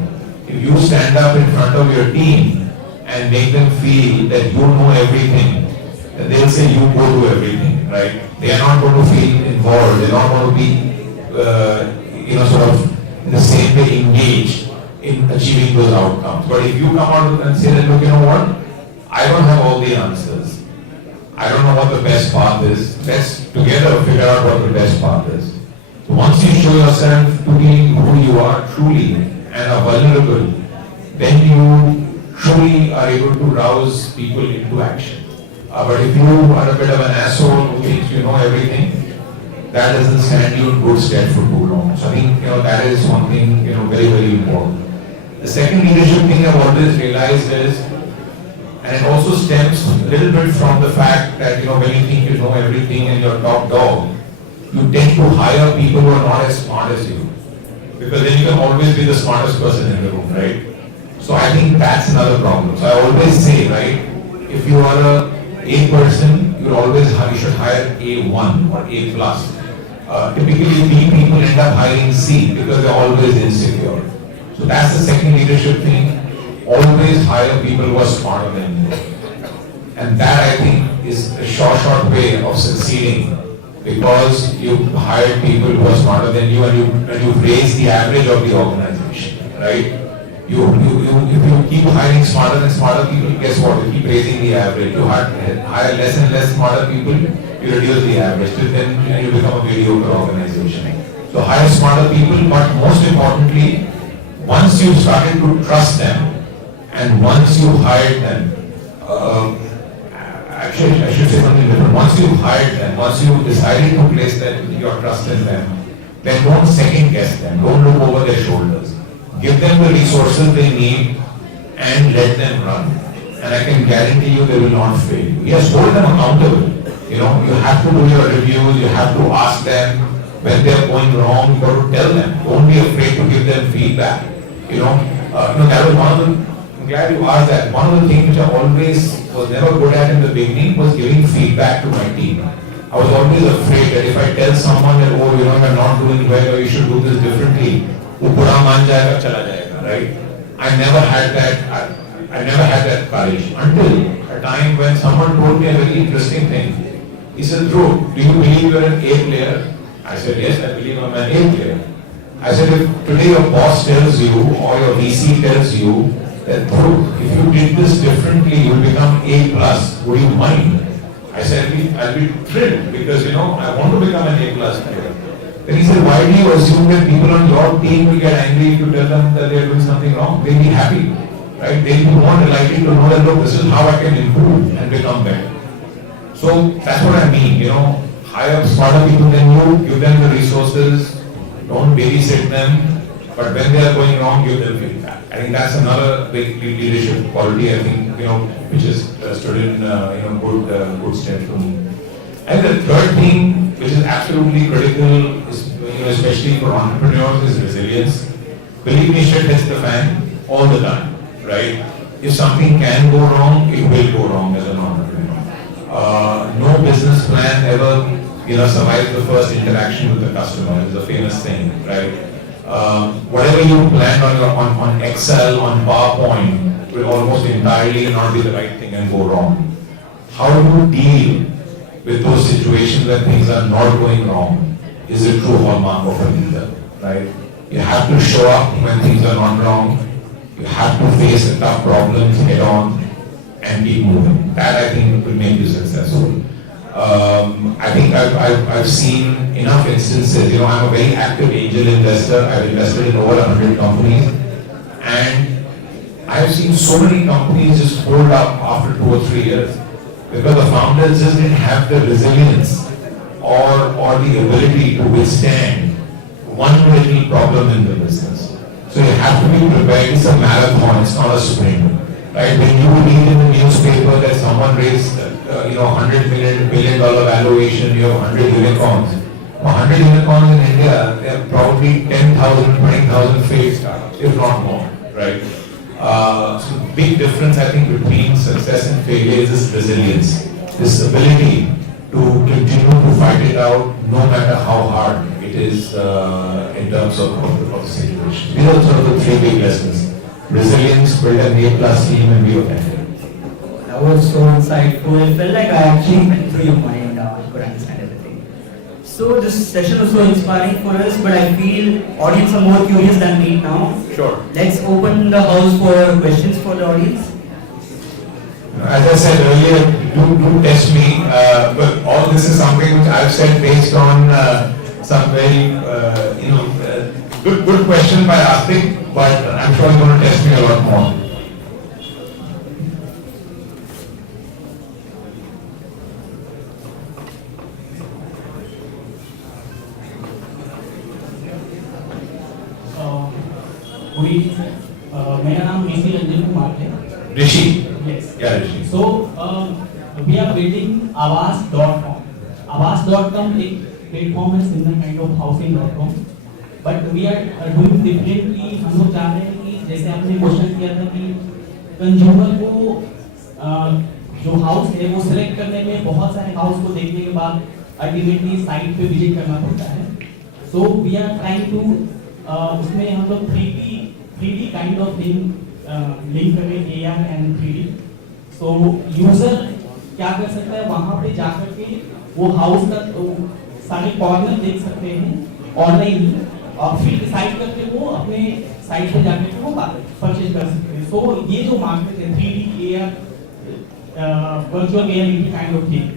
If you stand up in front of your team and make them feel that you know everything, then they'll say you go do everything, right? They are not going to feel involved. They're not going to be, sort of in the same way engaged in achieving those outcomes. But if you come out and say that, look, you know what? I don't have all the answers. I don't know what the best path is. Let's together figure out what the best path is. So once you show yourself to be who you are truly and are vulnerable, then you truly are able to rouse people into action. But if you are a bit of an asshole who thinks you know everything, that doesn't stand you in good stead for too long. So I think that is one thing very, very important. The second leadership thing I've always realized is, and it also stems a little bit from the fact that when you think you know everything and you're top dog, you tend to hire people who are not as smart as you, because then you can always be the smartest person in the room, right? So I think that's another problem. So I always say, right, if you are a person, you should hire A1 or A plus. Typically, B people end up hiring C because they're always insecure. So that's the second leadership thing. Always hire people who are smarter than you. And that, I think, is a short way of succeeding, because you've hired people who are smarter than you and you've raised the average of the organization, right? If you keep hiring smarter and smarter people, guess what? You keep raising the average. You hire less and less smarter people, you reduce the average. Then you become a mediocre organization. So hire smarter people, but most importantly, once you've started to trust them, and once you hired them, actually I should say something different. Once you've hired them, once you decided to place your trust in them, then don't second guess them. Don't look over their shoulders. Give them the resources they need and let them run. And I can guarantee you they will not fail. Yes, hold them accountable. You know, you have to do your reviews, you have to ask them when they are going wrong, you got to tell them. Don't be afraid to give them feedback. That was one of the, I'm glad you asked that. One of the things which I always was never good at in the beginning was giving feedback to my team. I was always afraid that if I tell someone that, oh, you're not doing well or you should do this differently, wo bura maan jayega, chala jayega, right? I never had that courage until a time when someone told me a very interesting thing. He said, Dhruv, do you believe you're an A player? I said, yes, I believe I'm an A player. I said, if today your boss tells you or your VC tells you that, Dhruv, if you did this differently, you'll become A plus, would you mind? I said, I'll be thrilled because, I want to become an A plus player. Then he said, why do you assume that people on your team will get angry if you tell them that they're doing something wrong? They'll be happy, right? They'll be more delighted to know that, look, this is how I can improve and become better. So that's what I mean, hire smarter people than you, give them the resources, don't babysit them, but when they are going wrong, give them feedback. I think that's another big leadership quality, I think, which is stood in, good stead for me. And the third thing, which is absolutely critical, is, especially for entrepreneurs, is resilience. Believe me, shit hits the fan all the time, right? If something can go wrong, it will go wrong as an entrepreneur. No business plan ever, survives the first interaction with the customer. It's a famous thing, right? Whatever you planned on Excel, on PowerPoint, will almost entirely not be the right thing and go wrong. How do you deal with those situations where things are not going wrong is a true hallmark of a leader, right? You have to show up when things are not wrong. You have to face the tough problems head on and keep moving. That, I think, will make you successful. I think I've seen enough instances. I'm a very active angel investor. I've invested in over 100 companies, and I've seen so many companies just hold up after 2 or 3 years because the founders just didn't have the resilience or the ability to withstand one little problem in the business. So you have to be prepared. It's a marathon. It's not a sprint. Right? When you read in the newspaper that someone raised, $100 billion valuation, you have 100 unicorns. 100 unicorns in India, there are probably 10,000, 20,000 failed startups, if not more, right? So the big difference, I think, between success and failure is this resilience, this ability to continue to fight it out, no matter how hard it is in terms of the situation. These are sort of the 3 big lessons. Resilience, build an A+ team, and be authentic. That was so insightful. It felt like I actually went through your mind and could understand everything. So this session was so inspiring for us, but I feel audience are more curious than me now. Sure. Let's open the house for questions for the audience. As I said earlier, do test me, but all this is something which I've said based on some very, good question by asking. But I'm sure you're going to test me a lot more. मेरा नाम ऋषि रंजन कुमार है. Rishi? Yes. Yeah, Rishi. So we are building Awas.com. Awas.com एक platform है similar kind of housing.com. But we are doing differently. हम लोग चाह रहे हैं कि जैसे आपने क्वेश्चन किया था कि कंज्यूमर को जो हाउस है वो सिलेक्ट करने में बहुत सारे हाउस को देखने के बाद अल्टीमेटली साइट पे विजिट करना पड़ता है. So we are trying to उसमें हम लोग 3D काइंड ऑफ लिंक करें AR and 3D. So user क्या कर सकता है, वहाँ पे जाकर के वो हाउस का सारे कॉर्नर देख सकते हैं ऑनलाइन और फिर डिसाइड करके वो अपने साइट पे जाकर के वो परचेज कर सकते हैं. सो ये जो मार्केट है 3D AR virtual reality kind of thing,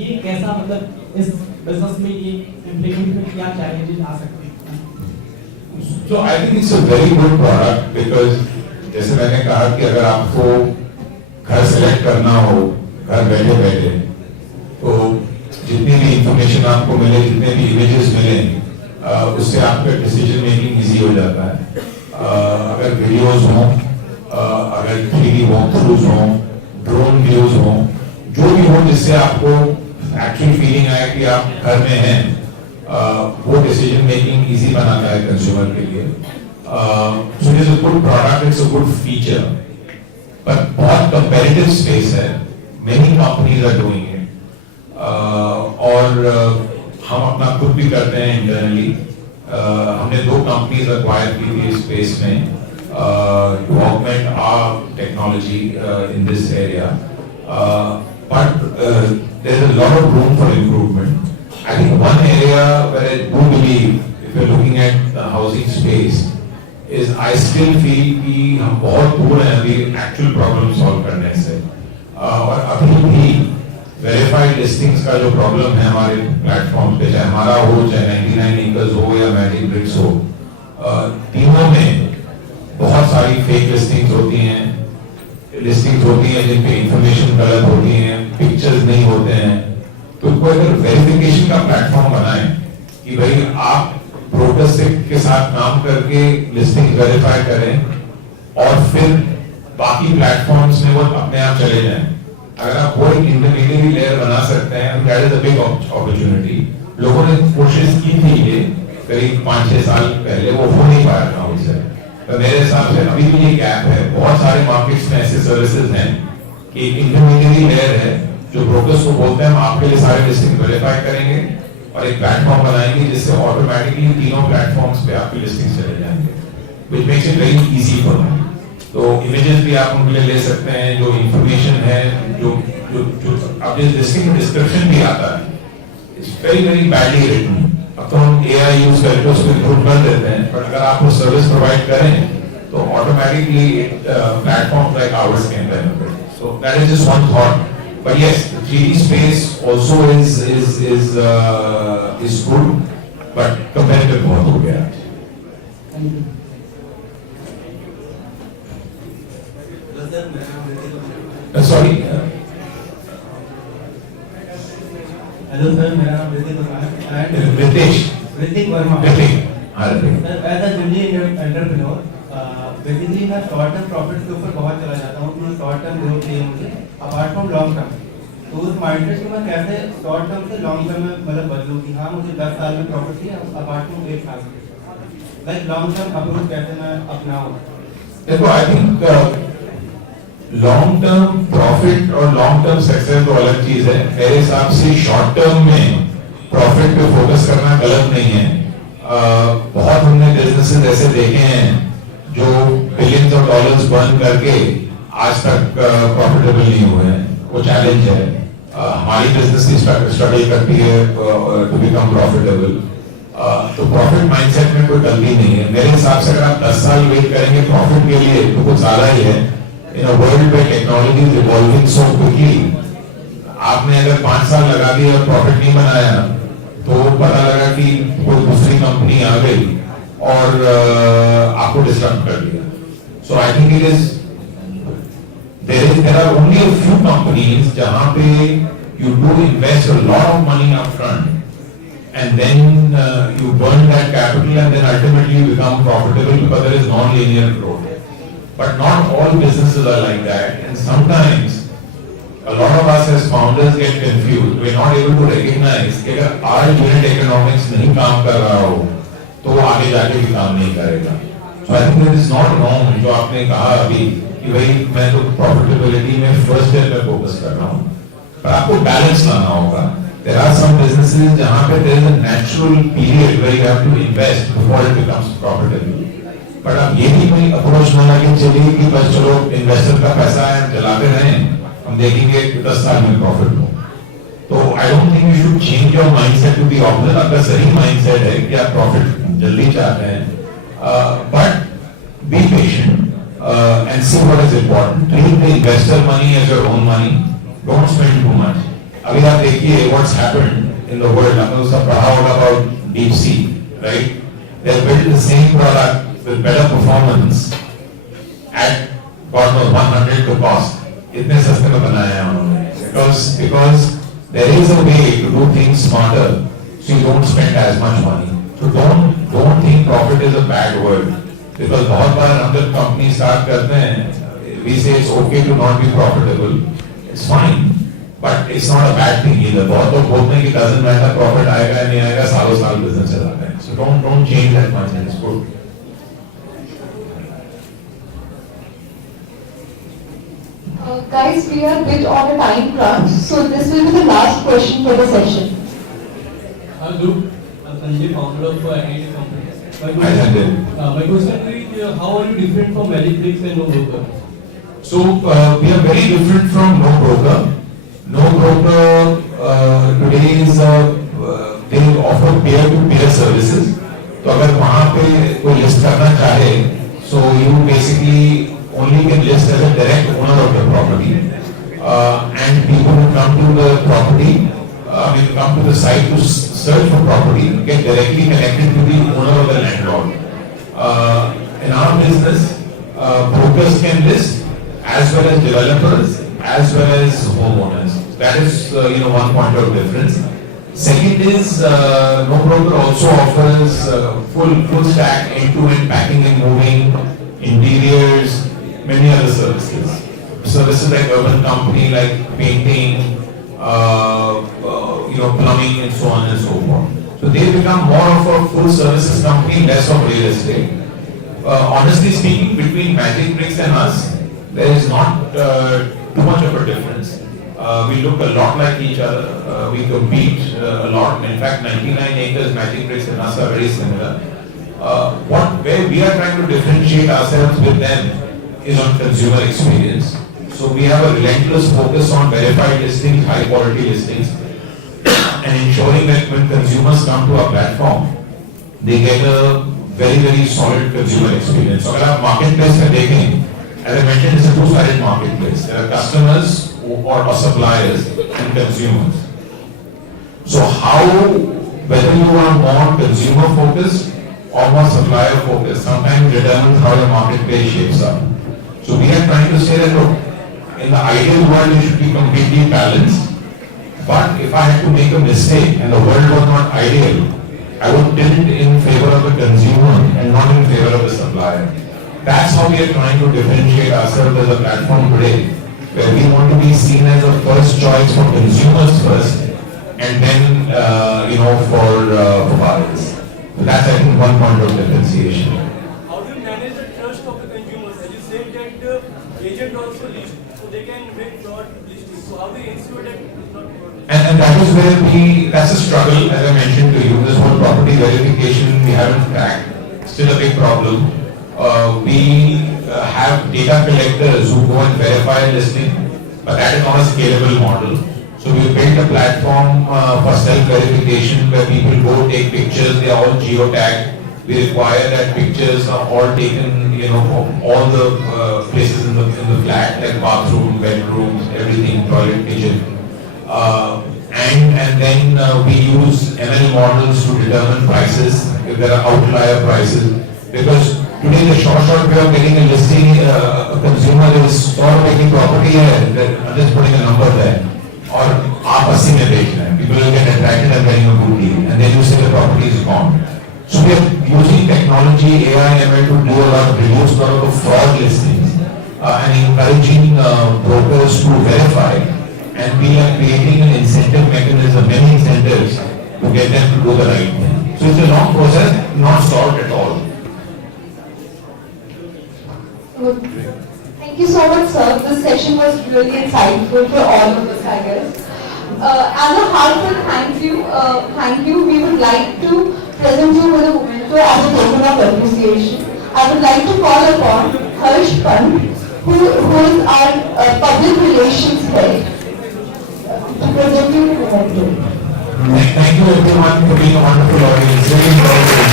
ये कैसा मतलब इस बिजनेस में ये इम्प्लीमेंट में क्या चैलेंजेस आ सकते हैं? So I think it's a very good product because जैसे मैंने कहा कि अगर आपको घर सेलेक्ट करना हो घर बैठे बैठे, तो जितनी भी इंफॉर्मेशन आपको मिले, जितने भी इमेजेस मिले, उससे आपका डिसीजन मेकिंग इजी हो जाता है. अगर वीडियोस हों, अगर 3D वॉकथ्रूज हों, ड्रोन व्यूज हों, जो भी हो जिससे आपको एक्चुअल फीलिंग आए कि आप घर में हैं, वो डिसीजन मेकिंग इजी बनाता है कंज्यूमर के लिए. So it is a good product, it's a good feature, पर बहुत कंपेरेटिव स्पेस है. Many companies are doing it, और हम अपना खुद भी करते हैं इंटरनली. हमने 2 कंपनीज एक्वायर की थी इस स्पेस में to augment our technology in this area, but there is a lot of room for improvement. I think one area where I do believe, if you're looking at the housing space, is I still feel कि हम बहुत दूर हैं अभी actual problem solve करने से. और अभी भी verified listings का जो problem है हमारे platform पे, चाहे हमारा हो, चाहे 99 acres हो या Magic Bricks हो, तीनों में बहुत सारी फेक लिस्टिंग्स होती हैं जिन पे इंफॉर्मेशन गलत होती हैं, पिक्चर्स नहीं होते हैं. तो कोई अगर वेरिफिकेशन का प्लेटफॉर्म बनाए कि भाई आप ब्रोकर के साथ काम करके लिस्टिंग वेरीफाई करें और फिर बाकी प्लेटफॉर्म्स में वो अपने आप चले जाएं. अगर आप वो एक इंटरमीडिएट लेयर बना सकते हैं, that is a big opportunity. लोगों ने कोशिश की थी ये करीब 5-6 साल पहले, वो हो नहीं पाया था उनसे. तो मेरे हिसाब से अभी भी ये गैप है. बहुत सारे मार्केट्स में ऐसे सर्विसेज हैं कि इंटरमीडिएट लेयर है जो ब्रोकर्स को बोलते हैं हम आपके लिए सारे लिस्टिंग वेरीफाई करेंगे और एक प्लेटफॉर्म बनाएंगे जिससे ऑटोमेटिकली तीनों प्लेटफॉर्म्स पे आपकी लिस्टिंग चले जाएंगे, which makes it very easy for them. तो इमेजेस भी आप उनके लिए ले सकते हैं, जो इंफॉर्मेशन है, जो जो जो अब जिस लिस्टिंग डिस्क्रिप्शन भी आता है, it's very very badly written. अब तो हम AI यूज करके उसको इंप्रूव कर देते हैं, पर अगर आप वो सर्विस प्रोवाइड करें तो automatically platform like ours can benefit. So that is just one thought. But yes, the 3D space also is good, but competitive बहुत हो गया. Sorry. हेलो सर, मेरा नाम ऋतिक है. ऋतिक वर्मा. हाँ Hrithik. Sir, as a junior entrepreneur, basically मैं short term profit के ऊपर बहुत चला जाता हूँ कि शॉर्ट टर्म ग्रोथ चाहिए मुझे अपार्ट फ्रॉम लॉन्ग टर्म. तो उस माइंडसेट को मैं कैसे शॉर्ट टर्म से लॉन्ग टर्म में मतलब बदलूँ कि हाँ मुझे 10 साल में प्रॉफिट चाहिए अपार्ट फ्रॉम 1 साल में, लाइक लॉन्ग टर्म अप्रोच कैसे मैं अपनाऊँ. देखो, I think long term profit और लॉन्ग टर्म सक्सेस तो अलग चीज है. मेरे हिसाब से शॉर्ट टर्म में प्रॉफिट पे फोकस करना गलत नहीं है. बहुत हमने बिजनेसेस ऐसे देखे हैं जो बिलियंस ऑफ डॉलर्स बर्न करके आज तक प्रॉफिटेबल नहीं हुए हैं. वो चैलेंज है. हमारी बिजनेस की स्ट्रगल करती है टू बिकम प्रॉफिटेबल. तो प्रॉफिट माइंडसेट में कोई गलती नहीं है. मेरे हिसाब से अगर आप 10 साल वेट करेंगे प्रॉफिट के लिए तो कुछ ज्यादा ही है. In a world where technology is evolving so quickly, आपने अगर 5 साल लगा दिए और प्रॉफिट नहीं बनाया तो पता लगा कि कोई दूसरी कंपनी आ गई और आपको डिस्टर्ब कर दिया. So I think it is there are only a few companies जहाँ पे you do invest a lot of money up front and then you burn that capital and then ultimately you become profitable because there is non-linear growth. But not all businesses are like that, and sometimes a lot of us as founders get confused. We're not able to recognize कि अगर our unit economics नहीं काम कर रहा हो तो वो आगे जाके भी काम नहीं करेगा. So I think it is not wrong जो आपने कहा अभी कि भाई मैं तो profitability में first year पे focus कर रहा हूँ, पर आपको balance लाना होगा. There are some businesses जहाँ पे there is a natural period where you have to invest before it becomes profitable. But अब ये भी कोई अप्रोच ना लगे चलिए कि बस चलो इन्वेस्टर का पैसा है हम चलाते रहें, हम देखेंगे 10 साल में प्रॉफिट हो. तो I don't think you should change your mindset to be opposite. अगर सही माइंडसेट है कि आप प्रॉफिट जल्दी चाहते हैं, but be patient and see what is important. Treat the investor money as your own money. Don't spend too much. अभी आप देखिए what's happened in the world. आपने उसका पढ़ा होगा about DeepSeek, right? They have built the same product with better performance at God knows 100 to cost. इतने सस्ते में बनाया है उन्होंने because there is a way to do things smarter so you don't spend as much money. So don't think profit is a bad word because बहुत बार हम जब company start करते हैं we say it's okay to not be profitable. It's fine, But it's not a bad thing either. बहुत लोग बोलते हैं कि doesn't matter profit आएगा या नहीं आएगा, सालों साल business चलाता है. So don't change that much and it's good. Guys, we are a bit on a time crunch, so this will be the last question for the session. Hello, I'm Sanjay, founder of IIT company. Hi Sanjay. My question is, how are you different from Magic Bricks and No Broker? So we are very different from No Broker. No Broker today is they offer peer-to-peer services. तो अगर वहाँ पे कोई list करना चाहे, so you basically only can list as a direct owner of the property, and people who come to the property, come to the site to search for property, get directly connected to the owner of the landlord. In our business, brokers can list as well as developers, as well as homeowners. That is, one point of difference. Second is, No Broker also offers full stack end-to-end packing and moving, interiors, many other services. Services like urban company, like painting, plumbing, and so on and so forth. So they become more of a full services company, less of real estate. Honestly speaking, between Magic Bricks and us, there is not too much of a difference. We look a lot like each other. We compete a lot. In fact, 99 acres, Magic Bricks and us are very similar. Where we are trying to differentiate ourselves with them is on consumer experience. So we have a relentless focus on verified listings, high quality listings, and ensuring that when consumers come to our platform, they get a very solid consumer experience. So अगर आप marketplace में देखें, as I mentioned, it's a two-sided marketplace. There are customers or suppliers and consumers. So whether you are more consumer focused or more supplier focused, sometimes determines how your marketplace shapes up. So we are trying to say that, look, in the ideal world you should be completely balanced. But if I had to make a mistake and the world was not ideal, I would tilt in favor of the consumer and not in favor of the supplier. That's how we are trying to differentiate ourselves as a platform today, where we want to be seen as a first choice for consumers first, and then for buyers. So that's, I think, one point of differentiation. How do you manage the trust of the consumers? As you said that the agent also list, so they can make fraud listing. So how do you ensure that it's not fraud? And that is where that's a struggle, as I mentioned to you. This whole property verification we haven't cracked. Still a big problem. We have data collectors who go and verify a listing, but that is not a scalable model. So we built a platform for self-verification where people go take pictures, they are all geotagged. We require that pictures are all taken, from all the places in the flat, like bathroom, bedrooms, everything, toilet, kitchen. And then we use ML models to determine prices, if there are outlier prices. Because today the short way of getting a listing, a consumer is making property and just putting a number there. Or आपसी में बेचना है. People will get attracted and getting a good deal, and then you say the property is gone. So we are using technology, AI, ML to do a lot of reduce a lot of fraud listings and encouraging brokers to verify. And we are creating an incentive mechanism, many incentives to get them to do the right thing. So it's a long process, not solved at all. Thank you so much, sir. This session was really insightful for all of us, I guess. As a heartfelt thank you, we would like to present you with a memento as a token of appreciation. I would like to call upon Harsh Pant, who is our public relations head, to present you with a memento. Thank you everyone for being a wonderful audience. Really enjoyed it.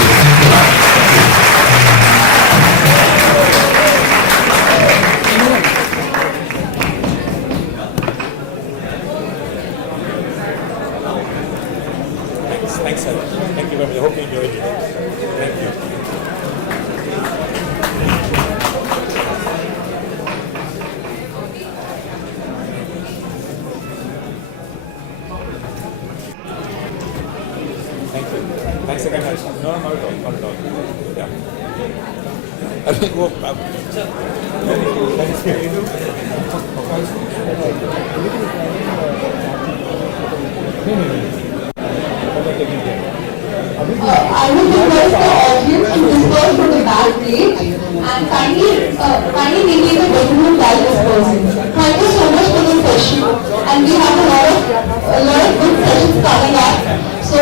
Thanks, sir. Thank you very much. I hope you enjoyed it. Thank you. Thank you. Thanks again, Harsh. No, not at all. Not at all. Yeah. I think Thank you. would request the audience to disperse from the back plate and kindly make the document while dispersing. Thank you so much for this session, and we have a lot of good sessions coming up. So